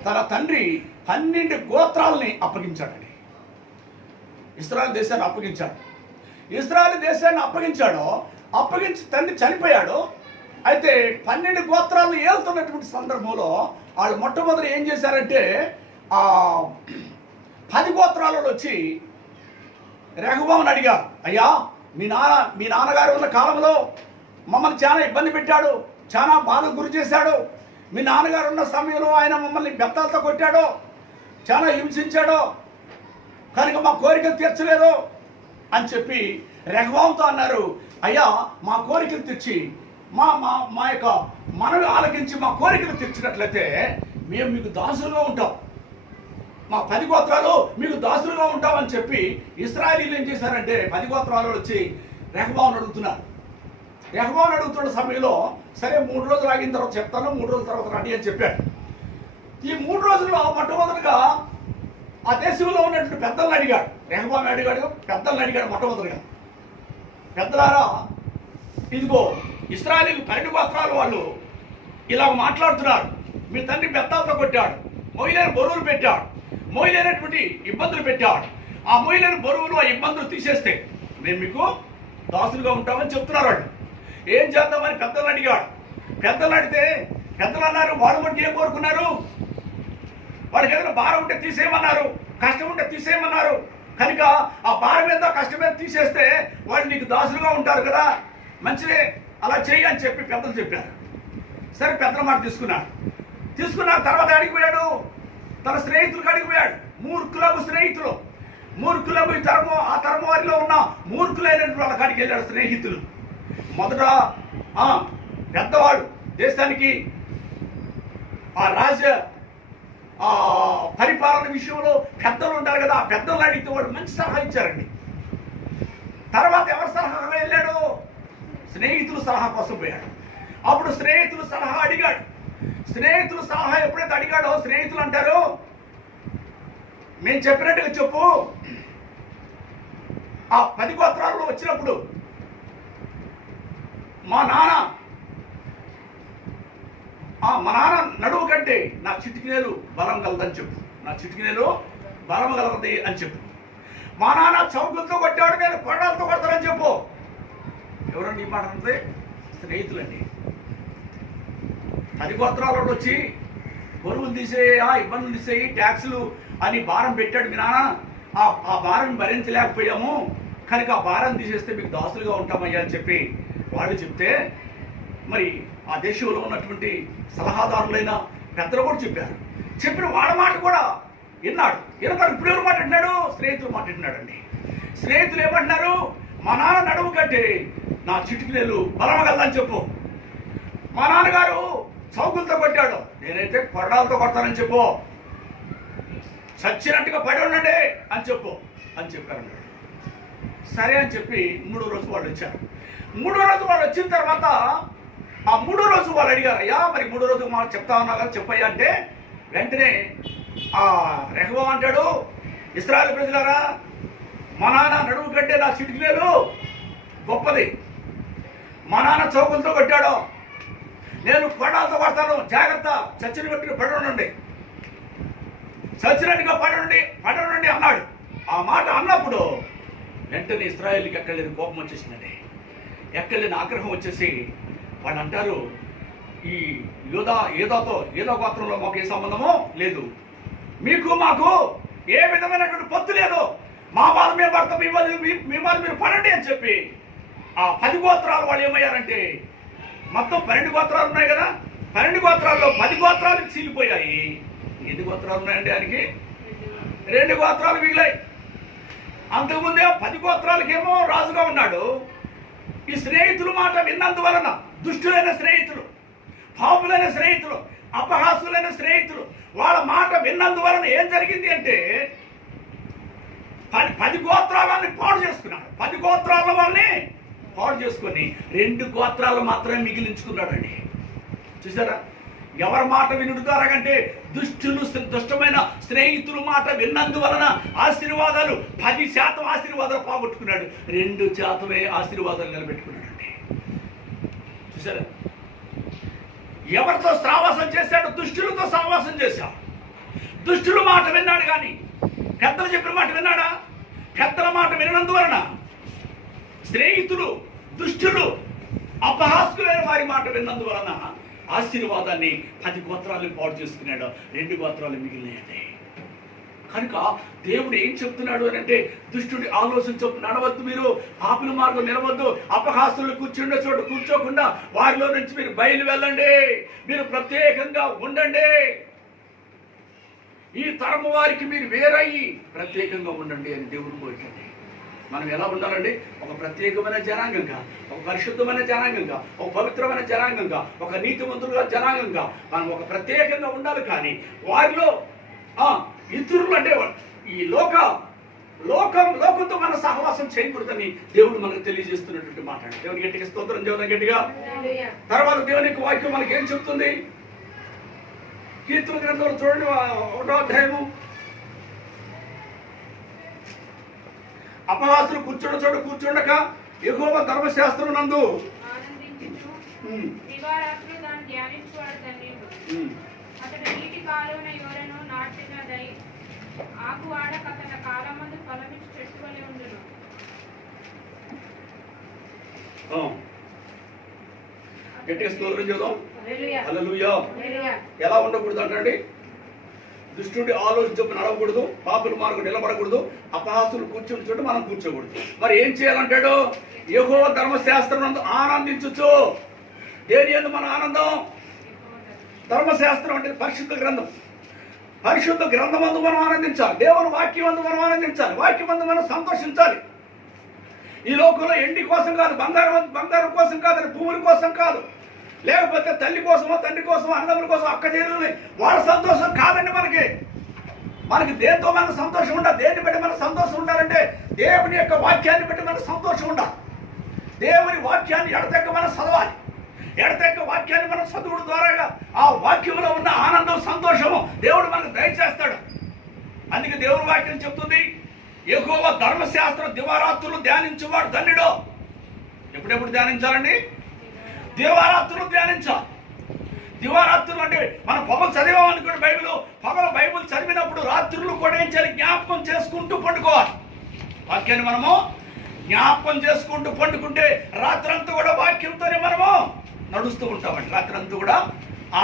తన తండ్రి 12 గోత్రాలని అప్పగించాడండి. ఇశ్రాయేలు దేశాన్ని అప్పగించాడు. అప్పగించి తండ్రి చనిపోయాడు. అయితే 12 గోత్రాలను ఏలుతున్నటువంటి సందర్భంలో వాళ్ళు మొట్టమొదటి ఏం చేశారంటే 10 గోత్రాలలో వచ్చి రెహబాముని అడిగారు, అయ్యా మీ నాన్నగారు ఉన్న కాలంలో మమ్మల్ని చాలా ఇబ్బంది పెట్టాడు, చాలా బాధకు గురి చేశాడు. మీ నాన్నగారు ఉన్న సమయంలో ఆయన మమ్మల్ని బెత్తాలతో కొట్టాడు, చాలా హింసించాడు, కనుక మా కోరికలు తీర్చలేదు అని చెప్పి రెహబాముతో అన్నారు. అయ్యా మా కోరికలు తీర్చి మా యొక్క మనవి ఆలకించి మా కోరికలు తీర్చినట్లయితే మేము మీకు దాసులుగా ఉంటాం, మా 10 గోత్రాలు మీకు దాసులుగా ఉంటామని చెప్పి ఇశ్రాయేలీలు ఏం చేశారంటే 10 గోత్రాలు వచ్చి రెహబాముని అడుగుతున్నారు. రెహబాముని అడుగుతున్న సమయంలో సరే 3 రోజులు ఆగిన తర్వాత చెప్తాను, 3 రోజుల తర్వాత రండి అని చెప్పాడు. ఈ 3 రోజుల్లో మొట్టమొదటిగా ఆ దేశంలో ఉన్నటువంటి పెద్దలను అడిగాడు. రెహబాము పెద్దలను అడిగాడు మొట్టమొదటిగా, పెద్దలారా ఇదిగో ఇశ్రాయేలీలు 12 గోత్రాలు వాళ్ళు ఇలా మాట్లాడుతున్నారు, మీ తండ్రి బెత్తాలతో కొట్టాడు, మొయ్యలేని బరువులు పెట్టాడు, మొయ్యలేనటువంటి ఇబ్బందులు పెట్టాడు. ఆ మొయ్యలేని బరువులు, ఆ ఇబ్బందులు తీసేస్తే మేము మీకు దాసులుగా ఉంటామని చెప్తున్నారు. వాళ్ళు ఏం చేద్దామని పెద్దలను అడిగాడు. పెద్దలు అడిగితే పెద్దలు అన్నారు, వాళ్ళు కూడా ఏం కోరుకున్నారు? వాళ్ళకి ఏదైనా భారం ఉంటే తీసేయమన్నారు, కష్టం ఉంటే తీసేయమన్నారు. కనుక ఆ భారం మీద కష్టం మీద తీసేస్తే వాళ్ళు నీకు దాసులుగా ఉంటారు కదా, మంచిదే అలా చెయ్యి అని చెప్పి పెద్దలు చెప్పారు. సరే పెద్దల మాట తీసుకున్న తర్వాత అడిగిపోయాడు, తన స్నేహితులకు అడిగిపోయాడు. మూర్ఖులకు స్నేహితులు, మూర్ఖులకు ఆ తరము వారిలో ఉన్న మూర్ఖులైనటువంటి వాళ్ళ కాడికి వెళ్ళాడు స్నేహితులు. మొదట పెద్దవాడు దేశానికి పరిపాలన విషయంలో పెద్దలు ఉంటారు కదా, ఆ పెద్దలు అడిగితే వాడు మంచి సలహా ఇచ్చారండి. తర్వాత ఎవరి సలహా వెళ్ళాడు? స్నేహితుల సలహా కోసం పోయాడు. అప్పుడు స్నేహితులు సలహా అడిగాడు. స్నేహితులు సలహా ఎప్పుడైతే అడిగాడో స్నేహితులు అంటారు, మేము చెప్పినట్టుగా చెప్పు, ఆ 10 గోత్రాల్లో వచ్చినప్పుడు మా నాన్న నడువు కంటే నా చిటికినేలు బలం కలదని చెప్పు, నా చిటికినేలు బలం కలది అని చెప్పు. మా నాన్న చౌకులతో కొట్టాడు, నేను కొడాలతో కొడతానని చెప్పు. ఎవరండి ఈ మాట అంటే? స్నేహితులండి. 10 గోత్రాలలో వచ్చి బరువులు తీసేయి, ఇబ్బందులు తీసేయి, ట్యాక్సులు అని భారం పెట్టాడు మీ నాన్న. ఆ భారం భరించలేకపోయాము, కనుక ఆ భారం తీసేస్తే మీకు దాసులుగా ఉంటామయ్యా అని చెప్పి వాళ్ళు చెప్తే, మరి ఆ దేశంలో ఉన్నటువంటి సలహాదారులైన పెద్దలు కూడా చెప్పిన వాళ్ళ మాట కూడా విన్నాడు. ఇప్పుడు ఎవరు మాట విన్నాడు? స్నేహితులు మాట విన్నాడండి. స్నేహితులు ఏమంటున్నారు? మా నాన్న నడుము కంటే నా చిటికినేలు బలమగలదని చెప్పు. మా నాన్నగారు చౌకులతో కొట్టాడు, నేనైతే కొరడాలతో కొడతానని చెప్పు. చచ్చినట్టుగా పడి ఉండండి అని చెప్పారన్నాడు. సరే అని చెప్పి 3వ రోజు వాళ్ళు వచ్చారు. 3వ రోజు వాళ్ళు వచ్చిన తర్వాత ఆ 3వ రోజు వాళ్ళు అడిగారు, అయ్యా మరి 3వ రోజు మాకు చెప్తా ఉన్నా కదా చెప్పయ్యా అంటే, వెంటనే ఆ రెహబాము అంటాడు, ఇశ్రాయేలు ప్రజలారా, మా నాన్న నడుము కంటే నా చిటికినేలు గొప్పది. మా నాన్న చౌకులతో కొట్టాడు, నేను కొడాలతో కొడతాను, జాగ్రత్త, చచ్చినట్టుగా పడి ఉండండి, చచ్చినట్టుగా పడి ఉండండి అన్నాడు. ఆ మాట అన్నప్పుడు వెంటనే ఇశ్రాయేలుకి ఎక్కడ లేని కోపం వచ్చేసిందండి, ఎక్కడ లేని ఆగ్రహం వచ్చేసి వాళ్ళు అంటారు, ఈ యోధా గోత్రంలో మాకు ఏ సంబంధమో లేదు, మీకు మాకు ఏ విధమైనటువంటి పొత్తు లేదు, మా బాధ మేము పడతాం, మీ బాధ మీరు పడండి అని చెప్పి ఆ 10 గోత్రాలు వాళ్ళు ఏమయ్యారంటే, మొత్తం 12 గోత్రాలు ఉన్నాయి కదా, 12 గోత్రాల్లో 10 గోత్రాలు చీలిపోయాయి. ఎన్ని గోత్రాలు ఉన్నాయండి ఆయనకి? 2 గోత్రాలు మిగిలాయి. అంతకుముందే 10 గోత్రాలకేమో రాజుగా ఉన్నాడు. ఈ స్నేహితుల మాట విన్నందువలన, దుష్టులైన స్నేహితులు, పాపులైన స్నేహితులు, అపహాసులైన స్నేహితులు వాళ్ళ మాట విన్నందువలన ఏం జరిగింది అంటే 10 గోత్రాలని పాడు చేసుకున్నాడు. 10 గోత్రాల వాళ్ళని పాడు చేసుకొని 2 గోత్రాలు మాత్రమే మిగిలించుకున్నాడండి. చూసారా? ఎవరి మాట వినుడు ద్వారా కంటే దుష్టమైన స్నేహితుల మాట విన్నందువలన ఆశీర్వాదాలు 10% ఆశీర్వాదాలు పోగొట్టుకున్నాడు. 2% ఆశీర్వాదాలు నిలబెట్టుకున్నాడండి. చూసారా? ఎవరితో సావాసం చేశాడు? దుష్టులతో సావాసం చేశాడు. దుష్టుల మాట విన్నాడు, కానీ పెద్దలు చెప్పిన మాట విన్నాడా? పెద్దల మాట వినందువలన స్నేహితులు, దుష్టులు, అపహాస్యులైన వారి మాట విన్నందువలన ఆశీర్వాదాన్ని 10 గోత్రాలు పాడు చేసుకున్నాడు. 2 గోత్రాలు మిగిలినాయండి. కనుక దేవుడు ఏం చెప్తున్నాడు అని అంటే, దుష్టుడి ఆలోచన చొప్పున నడవద్దు, మీరు పాపుల మార్గం నిలవద్దు, అపహాసులు కూర్చుండే చోట కూర్చోకుండా వారిలో నుంచి మీరు బయలు వెళ్ళండి, మీరు ప్రత్యేకంగా ఉండండి, ఈ తరము వారికి మీరు వేరయ్యి ప్రత్యేకంగా ఉండండి అని దేవుడు కోరుకోండి. మనం ఎలా ఉండాలండి? ఒక ప్రత్యేకమైన జనాంగంగా, ఒక పరిశుద్ధమైన జనాంగంగా, ఒక పవిత్రమైన జనాంగంగా, ఒక నీతిమంతులుగా జనాంగంగా మనం ఒక ప్రత్యేకంగా ఉండాలి. కానీ వారిలో ఇతరులు అంటే ఈ లోకంతో మన సహవాసం చేయకూడదని దేవుడు మనకు తెలియజేస్తున్నటువంటి మాట. దేవుని గట్టిగా స్తోత్రం, దేవుని గట్టిగా. తర్వాత దేవునికి వాక్యం మనకి ఏం చెప్తుంది? కీర్తన గ్రంథంలో చూడండి, 1వ అధ్యాయము. అపహాసులు కూర్చున్న చోట కూర్చుండక యెహోవా ధర్మశాస్త్రం నందు గట్టిగా స్తోత్రం చేద్దాం. హల్లెలూయా. ఎలా ఉండకూడదు అంటండి? దుష్టుడి ఆలోచన చొప్పున నడవకూడదు, పాపుల మార్గం నిలబడకూడదు, అపహాసులు కూర్చుని చోట మనం కూర్చోకూడదు. మరి ఏం చేయాలంటాడు? యెహోవా ధర్మశాస్త్రం నందు ఆనందించు. దేని యందు మన ఆనందం? ధర్మశాస్త్రం అంటే పరిశుద్ధ గ్రంథం. పరిశుద్ధ గ్రంథం అందు మనం ఆనందించాలి. దేవుని వాక్యం అందు మనం ఆనందించాలి. వాక్యం అందు మనం సంతోషించాలి. ఈ లోకంలో ఎండి కోసం కాదు, బంగారం కోసం కాదు, భూముల కోసం కాదు, లేకపోతే తల్లి కోసమో, తండ్రి కోసమో, అన్నదమ్ముల కోసం, అక్క చెల్లెలని వాళ్ళ సంతోషం కాదండి. మనకి దేంతో మనకు సంతోషం ఉండాలి. దేన్ని బట్టి మనకు సంతోషం ఉండాలంటే దేవుని యొక్క వాక్యాన్ని బట్టి మనకు సంతోషం ఉండాలి. దేవుని వాక్యాన్ని ఎడతెక్క మనం చదవాలి. ఎడతెక్క వాక్యాన్ని మనం చదువుడు ద్వారా ఆ వాక్యంలో ఉన్న ఆనందం, సంతోషము దేవుడు మనకు దయచేస్తాడు. అందుకే దేవుని వాక్యం చెప్తుంది, యెహోవా ధర్మశాస్త్రం దివారాత్రులు ధ్యానించువాడు ధన్యుడు. ఎప్పుడెప్పుడు ధ్యానించాలండి? దివారాత్రులు ధ్యానించాలి. దివారాత్రులు అంటే మనం పగలు చదివామనుకోండి, బైబిల్ చదివినప్పుడు రాత్రులు కూడా ఏం చేయాలి? జ్ఞాపకం చేసుకుంటూ పండుకోవాలి. వాక్యాన్ని మనము జ్ఞాపకం చేసుకుంటూ పండుకుంటే రాత్రంతా కూడా వాక్యంతోనే మనము నడుస్తూ ఉంటామండి. రాత్రంతా కూడా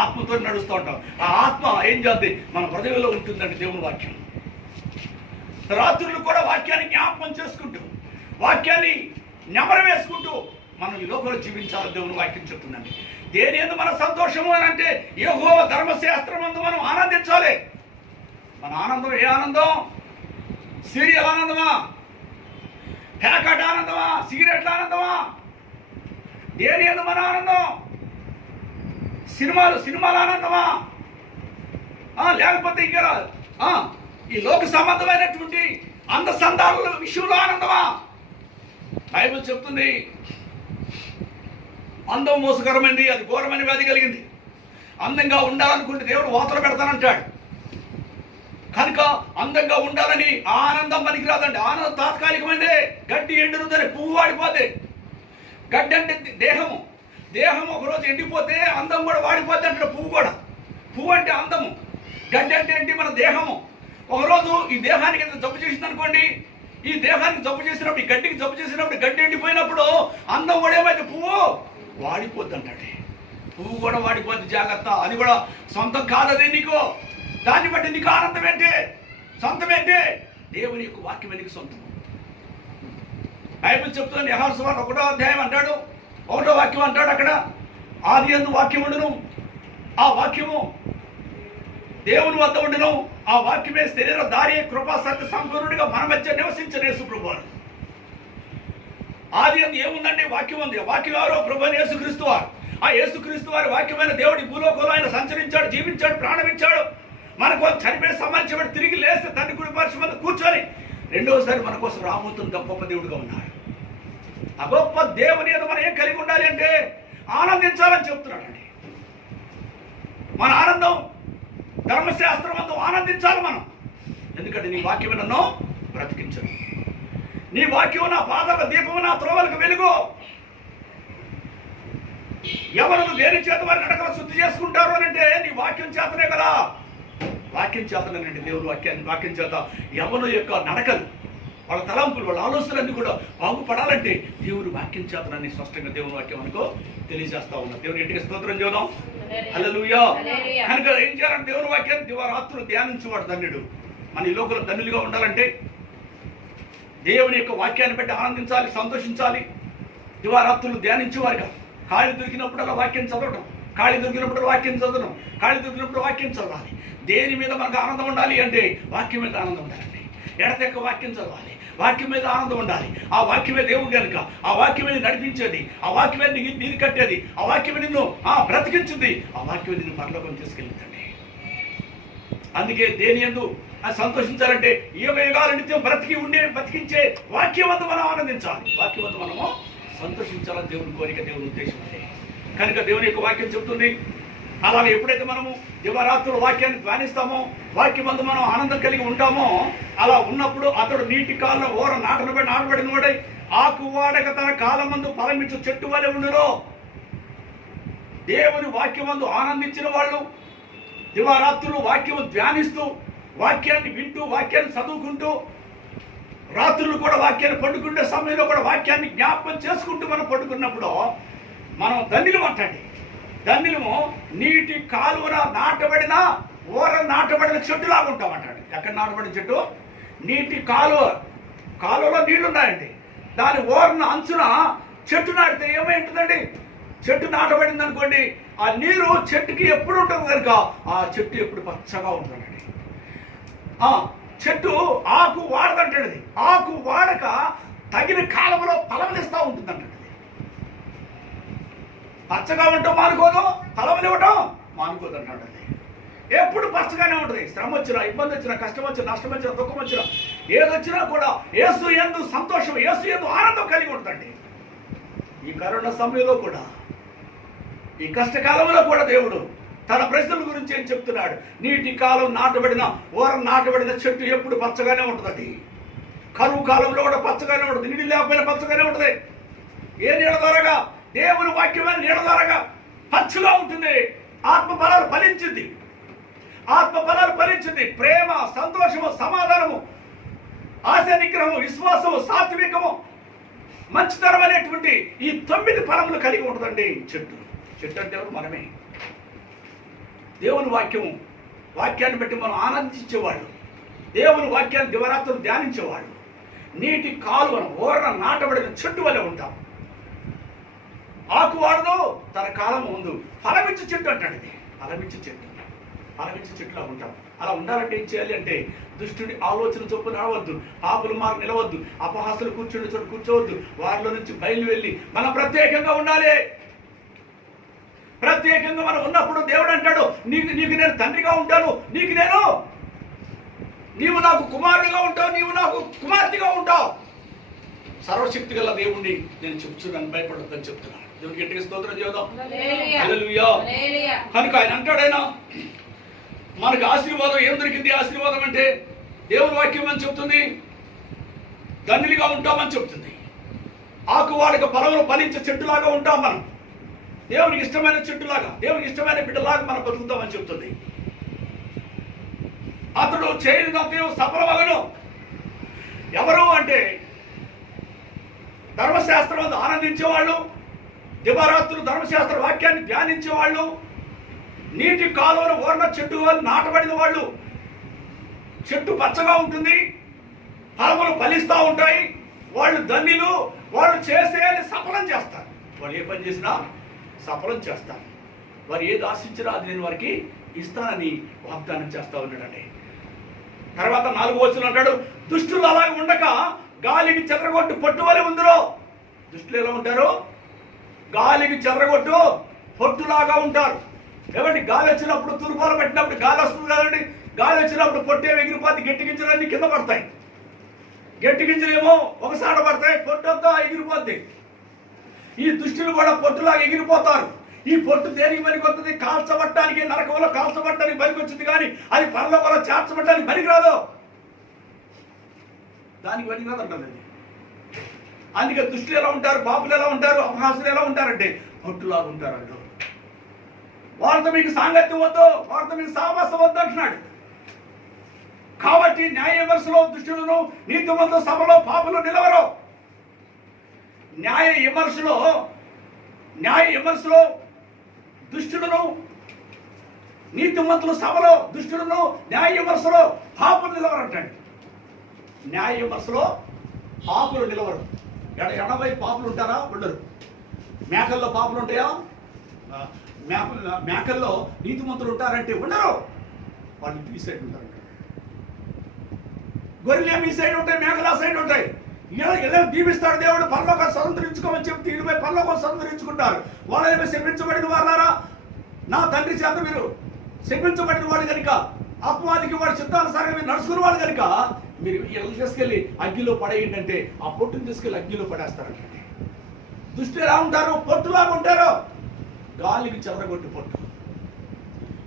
ఆత్మతో నడుస్తూ ఉంటాం. ఆ ఆత్మ ఏం చేద్ది? మన హృదయంలో ఉంటుందండి దేవుని వాక్యం. రాత్రులు కూడా వాక్యాన్ని జ్ఞాపకం చేసుకుంటూ, వాక్యాన్ని నెమరు వేసుకుంటూ మనం ఈ లోకంలో జీవించాలని దేవుని వాక్యం చెప్తుందండి. దేని యందు మన సంతోషము అని అంటే యెహోవా ధర్మశాస్త్రం యందు మనం ఆనందించాలి. మన ఆనందం ఏ ఆనందం? సీరియల్ ఆనందమా? ప్యాకెట్ ఆనందమా? సిగరెట్ల ఆనందమా? దేని యందు మన ఆనందం? సినిమాల ఆనందమా? లేకపోతే ఇంకా ఈ లోక సంబంధమైనటువంటి అందసందాల విషయంలో ఆనందమా? బైబిల్ చెప్తుంది, అందం మోసకరమైంది, అది ఘోరమైన వ్యాధి కలిగింది. అందంగా ఉండాలనుకుంటే దేవుడు వాతలు పెడతానంటాడు. కనుక అందంగా ఉండాలని ఆనందం పనికిరాదండి. ఆనందం తాత్కాలికమైందే. గడ్డి ఎండుతుందని పువ్వు వాడిపోతే, గడ్డి అంటే దేహము ఒకరోజు ఎండిపోతే అందం కూడా వాడిపోతే అంటాడు. పువ్వు అంటే అందము, గడ్డి అంటే ఏంటి? మన దేహము. ఒకరోజు ఈ దేహానికి జబ్బు చేసింది అనుకోండి, ఈ దేహానికి జబ్బు చేసినప్పుడు, ఈ గడ్డికి జబ్బు చేసినప్పుడు, గడ్డి ఎండిపోయినప్పుడు అందం కూడా ఏమైతే? పువ్వు వాడిపోద్ది అంటాడు. పువ్వు కూడా వాడిపోద్ది, జాగ్రత్త. అది కూడా సొంతం కాదది నీకు. దాన్ని బట్టి నీకు ఆనందం ఏంటి? సొంతం ఏంటి? దేవుని యొక్క వాక్యం నీకు సొంతం. బైబిల్ చెప్తుంది యోహాను సువార్త 1వ అధ్యాయం అంటాడు, 1వ వాక్యం అంటాడు అక్కడ, ఆది యందు వాక్యం ఉండును, ఆ వాక్యము దేవుని వద్ద ఉండును, ఆ వాక్యమే శరీర దారి కృపా సత్య సంపూర్ణుడిగా మన మధ్య నివసించిన యేసుప్రభువు. ఆది యందు ఏముందండి? వాక్యం ఉంది. వాక్యం ఎవరో? ప్రభువైన యేసుక్రీస్తు వారు. ఆ యేసుక్రీస్తు వారి వాక్యమైన దేవుడి భూలోకంలో ఆయన సంచరించాడు, జీవించాడు, ప్రాణమిచ్చాడు. మనకు చనిపోయి సంబంధించబడి తిరిగి లేస్తే తండ్రి కుడి పార్శ్వం మీద కూర్చొని రెండోసారి మన కోసం రాబోతున్న గొప్ప దేవుడిగా ఉన్నాడు. ఆ గొప్ప దేవుని మీద మనం ఏం కలిగి ఉండాలి అంటే ఆనందించాలని చెప్తున్నాడండి. మన ఆనందం ధర్మశాస్త్రం అంతా ఆనందించాలి మనం. ఎందుకంటే నీ వాక్యం నన్ను బ్రతికించను, నీ వాక్యం నా పాదల దీపము, నా త్రోవలకు వెలుగు. ఎవరు దేని చేత వారి నడకలు శుద్ధి చేసుకుంటారు అని అంటే నీ వాక్యం చేతనే కదా. వాక్యం చేతనేనండి, దేవుడు వాక్యం చేత ఎవరి యొక్క నడకలు, వాళ్ళ తలంపులు, వాళ్ళ ఆలోచనలన్నీ కూడా బాగుపడాలంటే దేవుడు వాక్యం చేతనని స్పష్టంగా దేవుని వాక్యం మనకు తెలియజేస్తా ఉన్నారు. దేవుని ఇంటికి స్తోత్రం చేద్దాం. హల్లెలూయా. కనుక ఏం చేయాలంటే దేవుని వాక్యాన్ని దివారాత్రులు ధ్యానించేవాడు ధన్యుడు. మన ఈ లోకంలో ధన్యులుగా ఉండాలంటే దేవుని యొక్క వాక్యాన్ని బట్టి ఆనందించాలి, సంతోషించాలి. దివారాత్రులు ధ్యానించేవారుగా ఖాళీ దొరికినప్పుడు అలా వాక్యం చదవడం, ఖాళీ దొరికినప్పుడు వాక్యం చదవడం, ఖాళీ దొరికినప్పుడు వాక్యం చదవాలి. దేని మీద మనకు ఆనందం ఉండాలి అంటే వాక్యం మీద ఆనందం ఉండాలండి. ఎడతెక్క వాక్యం చదవాలి, వాక్యం మీద ఆనందం ఉండాలి. ఆ వాక్యమే దేవుడు కనుక, ఆ వాక్యమే నడిపించేది, ఆ వాక్యమే నీరు కట్టేది, ఆ వాక్యమే నిన్ను బ్రతికించింది, ఆ వాక్యమే నిన్ను పరలోకం తీసుకెళ్తుందండి. అందుకే దేని యందు సంతోషించాలంటే ఈ యుగాల నిత్యం బ్రతికించే వాక్యం అందు మనం ఆనందించాలి, వాక్యం అందు మనము సంతోషించాలని దేవుని కోరిక, దేవుని ఉద్దేశం అండి. కనుక దేవుని యొక్క వాక్యం చెప్తుంది. అలాగే ఎప్పుడైతే మనము దివారాత్రుల వాక్యాన్ని ధ్యానిస్తామో, వాక్యమందు మనం ఆనందం కలిగి ఉంటామో, అలా ఉన్నప్పుడు అతడు నీటి కాలంలో ఓర నాటబడిన వాడై ఆకు వాడక తన కాలం మందు ఫలమిచ్చు చెట్టు వలె ఉండును. దేవుని వాక్యమందు ఆనందించిన వాళ్ళు దివారాత్రులు వాక్యము ధ్యానిస్తూ, వాక్యాన్ని వింటూ, వాక్యాన్ని చదువుకుంటూ, రాత్రులు కూడా వాక్యాన్ని పండుకునే సమయంలో కూడా వాక్యాన్ని జ్ఞాపకం చేసుకుంటూ మనం పండుకున్నప్పుడు మనం ధన్యులు అంటండి. ధన్యులము నీటి కాలువన నాటబడిన ఓర నాటబడిన చెట్టులాగా ఉంటాం అంటాడు. ఎక్కడ నాటబడిన చెట్టు? నీటి కాలువలో నీళ్లున్నాయండి, దాని ఓరన అంచున చెట్టు నాటితే ఏమైంటుందండి? చెట్టు నాటబడింది అనుకోండి, ఆ నీరు చెట్టుకి ఎప్పుడు ఉంటుంది కనుక ఆ చెట్టు ఎప్పుడు పచ్చగా ఉంటుందండి. చెట్టు ఆకు వాడదంటాడు, ఆకు వాడక తగిన కాలంలో ఫలములిస్తూ ఉంటుందంట. పచ్చగా ఉండటం మానుకోదు, ఫలములు ఇవ్వటం మానుకోదు అంటాడు. ఎప్పుడు పచ్చగానే ఉంటుంది. శ్రమ వచ్చినా, ఇబ్బంది వచ్చినా, కష్టం వచ్చినా, నష్టం వచ్చినా, దుఃఖం వచ్చినా, ఏదొచ్చినా కూడా యేసు యందు సంతోషం, యేసు యందు ఆనందం కలిగి ఉంటుందండి. ఈ కరోనా సమయంలో కూడా, ఈ కష్టకాలంలో కూడా దేవుడు తన ప్రజల గురించి ఏం చెప్తున్నాడు? నీటి కాలం నాటబడిన ఓరం నాటబడిన చెట్టు ఎప్పుడు పచ్చగానే ఉంటుంది. కరువు కాలంలో కూడా పచ్చగానే ఉంటుంది, నీళ్ళు లేకపోయినా పచ్చగానే ఉంటుంది. ఏ నీళ్ళ ద్వారాగా? దేవుని వాక్యమైన నీళ్ళ ద్వారాగా పచ్చగా ఉంటుంది. ఆత్మ ఫలాలు ఫలించింది, ఆత్మ ఫలాలు ఫలించింది. ప్రేమ, సంతోషము, సమాధానము, ఆశ నిగ్రహము, విశ్వాసము, సాత్వికము, మంచితనం అనేటువంటి ఈ 9 ఫలములు కలిగి ఉంటుందండి చెట్టు. చెట్టు అంటే ఎవరు? మనమే. దేవుని వాక్యాన్ని బట్టి మనం ఆనందించేవాళ్ళు, దేవుని వాక్యాన్ని దివరాత్రులు ధ్యానించేవాళ్ళు నీటి కాలువన ఓరన నాటబడిన చెట్టు వలె ఉంటాం. ఆకు వాడదు, తన కాలం ముందు ఫలమిచ్చే చెట్టు అంటాడు. ఇది ఫలమిచ్చే చెట్టులా ఉంటాం. అలా ఉండాలంటే ఏం చేయాలి అంటే దుష్టుడి ఆలోచన చొప్పున నడవద్దు, పాపుల మార్గం నిలవద్దు, అపహాసులు కూర్చుండే చోటు కూర్చోవద్దు, వారిలో నుంచి బయలు వెళ్ళి మనం ప్రత్యేకంగా ఉండాలి. ప్రత్యేకంగా మనం ఉన్నప్పుడు దేవుడు అంటాడు, నీకు నేను తండ్రిగా ఉంటాను, నీవు నాకు కుమారుడిగా ఉంటావు, నీవు నాకు కుమార్తెగా ఉంటావు. సర్వశక్తి గల దేవుణ్ణి నేను చెప్తున్నాను, భయపడొద్దని చెప్తున్నాను. దేవునికి గట్టిగా స్తోత్రం చేద్దాం. హల్లెలూయా. కనుక ఆయన అంటాడు, ఆయన మనకు ఆశీర్వాదం ఏం దొరికింది? ఆశీర్వాదం అంటే దేవుని వాక్యం అని చెప్తుంది, ధన్యులుగా ఉంటామని చెప్తుంది. ఆకువాడక ఫలములు ఫలించే చెట్టులాగా ఉంటాం మనం. దేవునికి ఇష్టమైన చెట్టులాగా, దేవునికి ఇష్టమైన బిడ్డలాగా మనం బతుకుతామని చెప్తుంది. అతడు చేయని దేవుడు సఫలమగను. ఎవరు అంటే ధర్మశాస్త్రం ఆనందించేవాళ్ళు, దివారాత్రులు ధర్మశాస్త్ర వాక్యాన్ని ధ్యానించేవాళ్ళు, నీటి కాలువల ఓర్ణ చెట్టు నాటబడిన వాళ్ళు. చెట్టు పచ్చగా ఉంటుంది, ఫలములు ఫలిస్తూ ఉంటాయి, వాళ్ళు ధన్యులు, వాళ్ళు చేసేది సఫలం చేస్తారు. వాళ్ళు ఏ పని చేసినా సఫలం చేస్తారు. వారు ఏది ఆశించినా అది నేను వారికి ఇస్తానని వాగ్దానం చేస్తా ఉన్నాడండి. తర్వాత 4వ వచనం అంటాడు, దుష్టులు అలాగే ఉండక గాలికి చెదరగొట్టు పొట్టు వలె ఉందిరో. దుష్టులు ఎలా ఉంటారు? గాలికి చెదరగొట్టు పొట్టులాగా ఉంటారు. ఏమండి, గాలి వచ్చినప్పుడు తూర్పాలు పెట్టినప్పుడు గాలి వస్తుంది కదండి, గాలి వచ్చినప్పుడు పొట్టే ఎగిరిపోతే గట్టి గింజలన్నీ కింద పడతాయి. గట్టి గింజలేమో ఒకసారి పడతాయి, పొట్టంతా ఎగిరిపోద్ది. ఈ దుష్టులు కూడా పొట్టులాగా ఎగిరిపోతారు. ఈ పొట్టు దేనికి పనికొస్తుంది? కాల్చబట్టడానికి, నరకంలో కాల్చబట్టడానికి పనికొచ్చింది, కానీ అది పరలోకంలో చేర్చబట్టడానికి పనికిరాదు. దానికి పనికిరాదు అంటుంది. అందుకే దుష్టులు ఎలా ఉంటారు, పాపులు ఎలా ఉంటారు, అపహాసులు ఎలా ఉంటారంటే పొట్టులాగా ఉంటారు. వాళ్ళు వారితో మీకు సాంగత్యం వద్దు, వారితో మీకు సావాసం వద్దు అంటున్నాడు. కాబట్టి న్యాయ విమర్శలో దుష్టులను, నీతిమంతుల సభలో పాపులు నిలవరు. న్యాయ విమర్శలో దుష్టులను, నీతిమంతుల సభలో దుష్టులను, న్యాయ విమర్శలో పాపులు నిలవరంటాడు. న్యాయ విమర్శలో పాపులు నిలవరు. 80 పాపులు ఉంటారా? ఉండరు. మేకల్లో పాపులు ఉంటాయా? మేకల్లో నీతిమంతులు ఉంటారంటే ఉండరు. వాళ్ళు ఈ సైడ్ ఉంటారు. గొర్రెలు ఈ సైడ్ ఉంటాయి, మేకలు ఆ సైడ్ ఉంటాయి. ఎలా దీవిస్తాడు దేవుడు? పరలోకం స్వతంత్రించుకోమని చెప్తే వీళ్ళపై పరలోకం స్వతంత్రించుకుంటారు. వాళ్ళపై శపించబడిన వారారా, నా తండ్రి చేత మీరు శపించబడిన వాడు కనుక, అపవాదికి వాడు చిత్తానుసారంగా మీరు నడుచుకున్న వాళ్ళు కనుక మీరు ఇలా తీసుకెళ్ళి అగ్గిలో పడేయంటే ఆ పొట్టుని తీసుకెళ్ళి అగ్గిలో పడేస్తారంటే. దుష్టులు ఎలా ఉంటారు? పొట్టులాగా ఉంటారు. గాలికి చెదరగొట్టు పొట్టు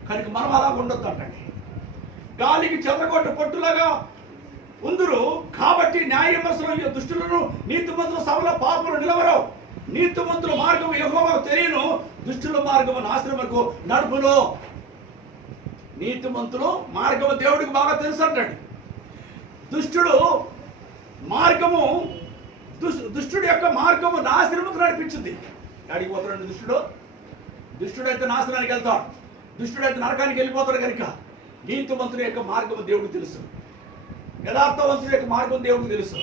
కనుక మనం అలా ఉండొద్దు అంటండి. గాలికి చెదరగొట్టు పొట్టులాగా ఉందురు. కాబట్టి న్యాయ విమర్శలు దుష్టులను, నీతిమంతుల సభలో పాపులు నిలవరు. నీతిమంతుల మార్గం యెహోవాకు తెలియను, దుష్టుల మార్గము నాశనముకు నడుపును. నీతిమంతులు మార్గము దేవుడికి బాగా తెలుసు అంటాడు. దుష్టుడి యొక్క మార్గము నాశనముకు నడిపించింది. అడిగి పోతాడు దుష్టుడైతే నాశనానికి వెళ్తాడు, దుష్టుడైతే నరకానికి వెళ్ళిపోతాడు. కనుక నీతిమంతుడి యొక్క మార్గము దేవుడికి తెలుసు, యథార్థవంతుడి యొక్క మార్గం దేవుడికి తెలుసు.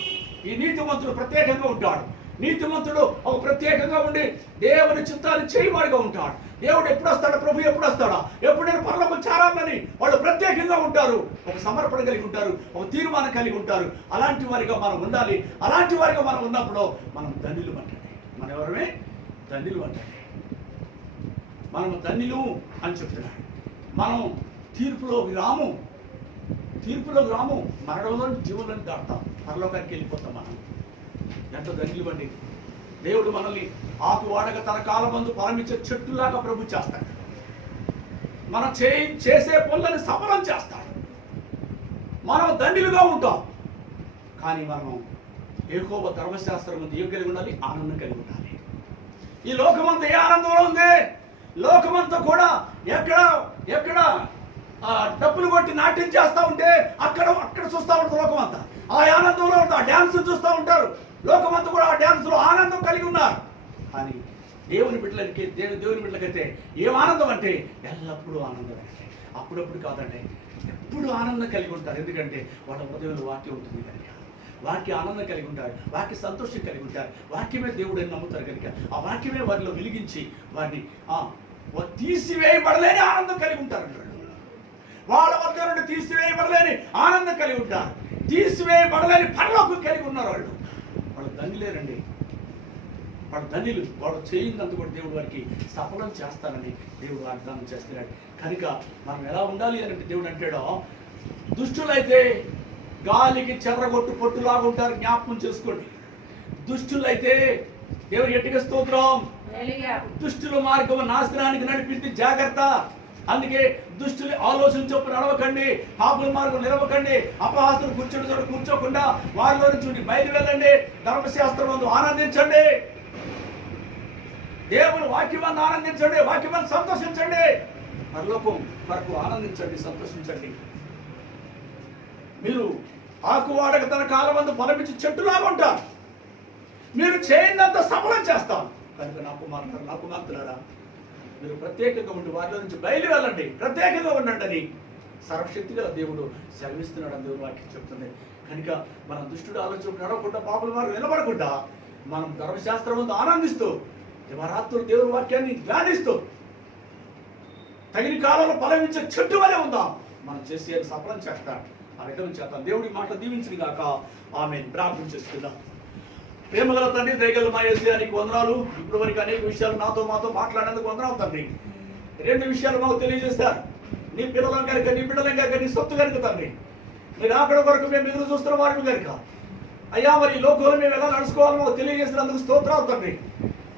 ఈ నీతిమంతుడు ప్రత్యేకంగా ఉంటాడు. నీతిమంతుడు ఒక ప్రత్యేకంగా ఉండి దేవుని చిత్తాన్ని చేయవాడిగా ఉంటాడు. దేవుడు ఎప్పుడు వస్తాడో, ప్రభు ఎప్పుడు వస్తాడా, ఎప్పుడు నేను పరలోకం చేరాలని వాళ్ళు ప్రత్యేకంగా ఉంటారు. ఒక సమర్పణ కలిగి ఉంటారు, ఒక తీర్మానం కలిగి ఉంటారు. అలాంటి వారిగా మనం ఉండాలి. అలాంటి వారిగా మనం ఉన్నప్పుడు మనం ధన్యులు అంటండి. మనం ఎవరమే ధన్యులు అంటండి. మనం ధన్యులు అని చెప్తున్నాడు. మనం తీర్పులోకి రాము, మరణంలో జీవులను దాటుతాం, పరలోకానికి వెళ్ళిపోతాం. మనం ఎంత ధన్యులు అండి. దేవుడు మనల్ని ఆకు వాడక తన కాలమందు ఫలమిచ్చే చెట్టులాగా ప్రభు చేస్తాడు. మనం చేసే పనులను సఫలం చేస్తాడు. మనం ధన్యులుగా ఉంటాం. కానీ మనం యెహోవా ధర్మశాస్త్రం ముందు ఏం కలిగి ఉండాలి? ఆనందం కలిగి ఉండాలి. ఈ లోకమంతా ఏ ఆనందంలో ఉంది? లోకమంతా కూడా ఎక్కడ డబ్బులు కొట్టి నాట్యం చేస్తూ ఉంటే అక్కడ చూస్తూ ఉంటుంది లోకమంతా. ఆ ఆనందంలో ఉంటారు, డ్యాన్స్ చూస్తూ ఉంటారు. లోకమంతా కూడా ఆ డ్యాన్స్లో ఆనందం కలిగి ఉన్నారు. కానీ దేవుని బిడ్డలకైతే ఏం ఆనందం అంటే ఎల్లప్పుడూ ఆనందం. అప్పుడప్పుడు కాదండి, ఎప్పుడు ఆనందం కలిగి ఉంటారు. ఎందుకంటే వాళ్ళ హృదయంలో వాక్యం ఉంటుంది కనుక వాక్య ఆనందం కలిగి ఉంటారు, వాక్య సంతోషం కలిగి ఉంటారు. వాక్యమే దేవుడు అని నమ్ముతారు కనుక ఆ వాక్యమే వారిలో వెలిగించి వారిని తీసివేయబడలేని ఆనందం కలిగి ఉంటారు. వాళ్ళ వద్ద నుండి తీసివేయబడలేని ఆనందం కలిగి ఉంటారు. తీసివేయబడలేని పరలోకం కలిగి ఉన్నారు. వాళ్ళు ధన్యులేరండి. వాళ్ళు ధన్యులు. వాడు చేయిందంత కూడా దేవుడు వారికి సఫలం చేస్తానని దేవుడు వాగ్దానం చేస్తున్నాడు. కనుక మనం ఎలా ఉండాలి అని దేవుడు అంటాడో, దుష్టులైతే గాలికి చెదరగొట్టు పొట్టులాగా ఉంటారు. జ్ఞాపకం చేసుకోండి. దుష్టులైతే దేవుడు ఎట్టిగా స్తోత్రం. దుష్టుల మార్గం నాశనానికి నడిపించి జాగ్రత్త. అందుకే దుష్టులు ఆలోచన చొప్పున నడవకండి, పాపుల మార్గం నిలవకండి, అపహాసులు కూర్చోకుండా వారిలో నుంచి బయలు వెళ్ళండి. ధర్మశాస్త్రం ముందు ఆనందించండి, దేవుని వాక్యమందు ఆనందించండి, వాక్యమందు సంతోషించండి, పరలోకం వరకు ఆనందించండి, సంతోషించండి. మీరు ఆకువాడక తన కాలమందు ఫలమిచ్చి చెట్టులాగా ఉంటారు. మీరు చేయనంత సఫలం చేస్తాను. కనుక నా కుమార్తెలారా, మీరు ప్రత్యేకంగా ఉండి వారిలో నుంచి బయలు వెళ్ళండి, ప్రత్యేకంగా ఉండండి అని సర్వశక్తి గల దేవుడు సెలవిస్తున్నాడు అని దేవుడు వాక్యం చెప్తుంది. కనుక మన దుష్టుడు ఆలోచన నడవకుండా పాపల వారు నిలబడకుండా మనం ధర్మశాస్త్రం ఆనందిస్తూ దివారాత్రులు దేవుని వాక్యాన్ని ధ్యానిస్తూ తగిన కాలంలో ఫలమిచ్చే చెట్టు వలె ఉందాం. మనం చేసే సఫలం చేస్తాం, ఆ విధంగా చేద్దాం. దేవుడి మాట దీవించిన గాక. ఆమె ప్రార్థన చేసుకుందాం. ప్రేమగల తండ్రి, దయగల మా యేసయ్యానికి వందనాలు. ఇప్పుడు వరకు అనేక విషయాలు మాతో మాట్లాడినందుకు వందనాలు తండ్రి. 2 విషయాలు మాకు తెలియజేస్తారు. నీ పిల్లలం కనుక, నీ బిడ్డలం కనుక, నీ సొత్తు కనుక తండ్రి, మీరు అక్కడ వరకు మేము ఎదురు చూస్తున్న వారిని కనుక అయ్యా, మరి ఈ లోకంలో మేము ఎలా నడుచుకోవాలో మాకు తెలియజేసినందుకు స్తోత్రాలు తండ్రి.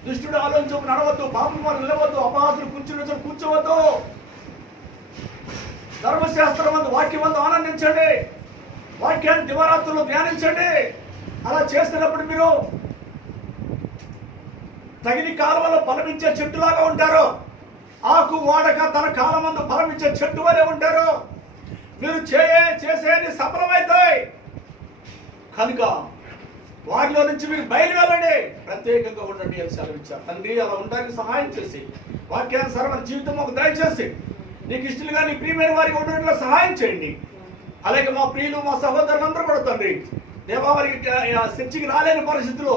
దుష్టుడు ఆలోచన నడవద్దు, పాపం వారు నిలవద్దు, అపహాసులు కూర్చోవద్దు. ధర్మశాస్త్రం అందు, వాక్యం అందు ఆనందించండి, వాక్యాన్ని దివారాత్రులు ధ్యానించండి. అలా చేస్తున్నప్పుడు మీరు తగిన కాలంలో ఫలమిచ్చే చెట్టులాగా ఉంటారు. ఆకు వాడక తన కాలమందు ఫలమిచ్చే చెట్టు వలె ఉంటారు. మీరు చేసేది సఫలమవుతాయి కనుక వారిలో నుంచి మీరు బయలు వెళ్ళండి, ప్రత్యేకంగా ఉండండి అని సెలవిచ్చారు. తండ్రి, అలా ఉండడానికి సహాయం చేసి వాక్యానుసారమైన జీవితం మాకు దయచేసి నీకు ఇష్టలుగా నీ ప్రియమైన వారికి ఉండడంలో సహాయం చేయండి. అలాగే మా ప్రియులు, మా సహోదరులందరూ కూడా తండ్రి, దేవా వారికి చర్చికి రాలేని పరిస్థితుల్లో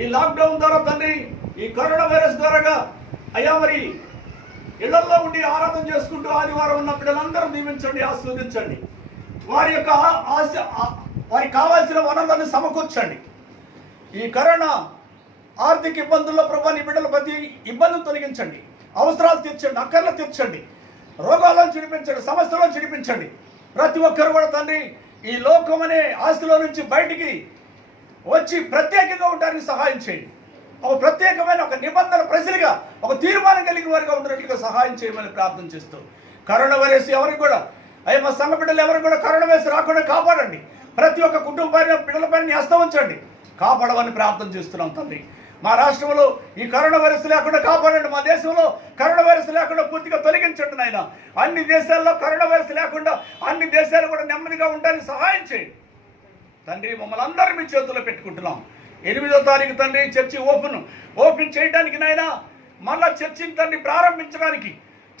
ఈ లాక్డౌన్ ద్వారా తండ్రి, ఈ కరోనా వైరస్ ద్వారాగా అయ్యా మరి ఇళ్లలో ఉండి ఆరాధన చేసుకుంటూ ఆదివారం ఉన్న బిడ్డలందరూ దీవించండి, ఆశీర్వదించండి. వారి యొక్క వారికి కావాల్సిన వనరులను సమకూర్చండి. ఈ కరోనా ఆర్థిక ఇబ్బందుల్లో ప్రభు నీ బిడ్డల ప్రతి ఇబ్బందులు తొలగించండి, అవసరాలు తీర్చండి, అక్కర్లు తీర్చండి, రోగాలను చిడిపించండి, సమస్యలను చిడిపించండి. ప్రతి ఒక్కరు కూడా తండ్రి ఈ లోకం అనే ఆస్తిలో నుంచి బయటికి వచ్చి ప్రత్యేకంగా ఉండడానికి సహాయం చేయండి. ఒక ప్రత్యేకమైన ఒక నిబంధన ప్రజలుగా, ఒక తీర్మానం కలిగిన వారిగా ఉన్నట్లుగా సహాయం చేయమని ప్రార్థన చేస్తూ, కరోనా వైరస్ ఎవరికి కూడా అయ్యా మా సంఘ బిడ్డలు ఎవరికి కూడా కరోనా వైరస్ రాకుండా కాపాడండి. ప్రతి ఒక్క కుటుంబాన్ని బిడ్డలపైన హస్తం ఉంచండి, కాపాడమని ప్రార్థన చేస్తున్నాం తండ్రి. మా రాష్ట్రంలో ఈ కరోనా వైరస్ లేకుండా కాపాడండి. మా దేశంలో కరోనా వైరస్ లేకుండా పూర్తిగా తొలగించండి నాయన. అన్ని దేశాల్లో కరోనా వైరస్ లేకుండా అన్ని దేశాలు కూడా నెమ్మదిగా ఉండడానికి సహాయం చేయండి తండ్రి. మమ్మల్ని అందరూ మీ చేతుల్లో పెట్టుకుంటున్నాం. 8వ తారీఖు తండ్రి చర్చి ఓపెన్ చేయడానికి నాయన, మళ్ళా చర్చిని తండ్రి ప్రారంభించడానికి,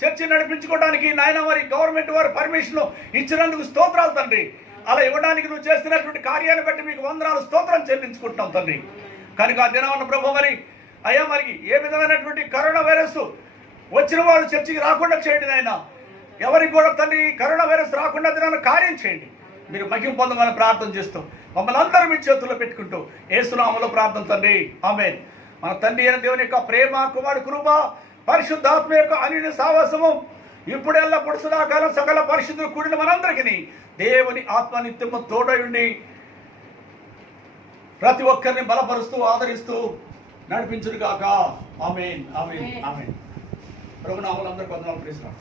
చర్చి నడిపించుకోవడానికి నాయన మరి గవర్నమెంట్ వారు పర్మిషన్ ఇచ్చినందుకు స్తోత్రాలు తండ్రి. అలా ఇవ్వడానికి నువ్వు చేస్తున్నటువంటి కార్యాన్ని బట్టి మీకు వందనాలు, స్తోత్రం చెల్లించుకుంటున్నాం తండ్రి. కనుక ఆ దినవన్న ప్రభు మరి అయ్యా మరి ఏ విధమైనటువంటి కరోనా వైరస్ వచ్చిన వాడు చర్చికి రాకుండా చేయండి నాయన. ఎవరికి కూడా తండ్రి కరోనా వైరస్ రాకుండా దినాన్ని కార్యం చేయండి. మీరు మహిమ పొందమని ప్రార్థన చేస్తూ మమ్మల్ని అందరూ మీ చేతుల్లో పెట్టుకుంటూ యేసునామములో ప్రార్థన తండ్రి, ఆమేన్. మన తండ్రి అయిన దేవుని యొక్క ప్రేమ, కుమారుడి కృప, పరిశుద్ధాత్మ యొక్క అన్యోన్య సావాసము ఇప్పుడెల్లప్పుడు సదాకాలం సకల పరిశుద్ధులు కూడిన మనందరికీ దేవుని ఆత్మ నిత్యము తోడై ఉండి ప్రతి ఒక్కరిని బలపరుస్తూ ఆదరిస్తూ నడిపించును గాక. ఆమేన్, ఆమేన్, ఆమేన్. ప్రభునామములు అందరికీ వందనాలు. Praise lord.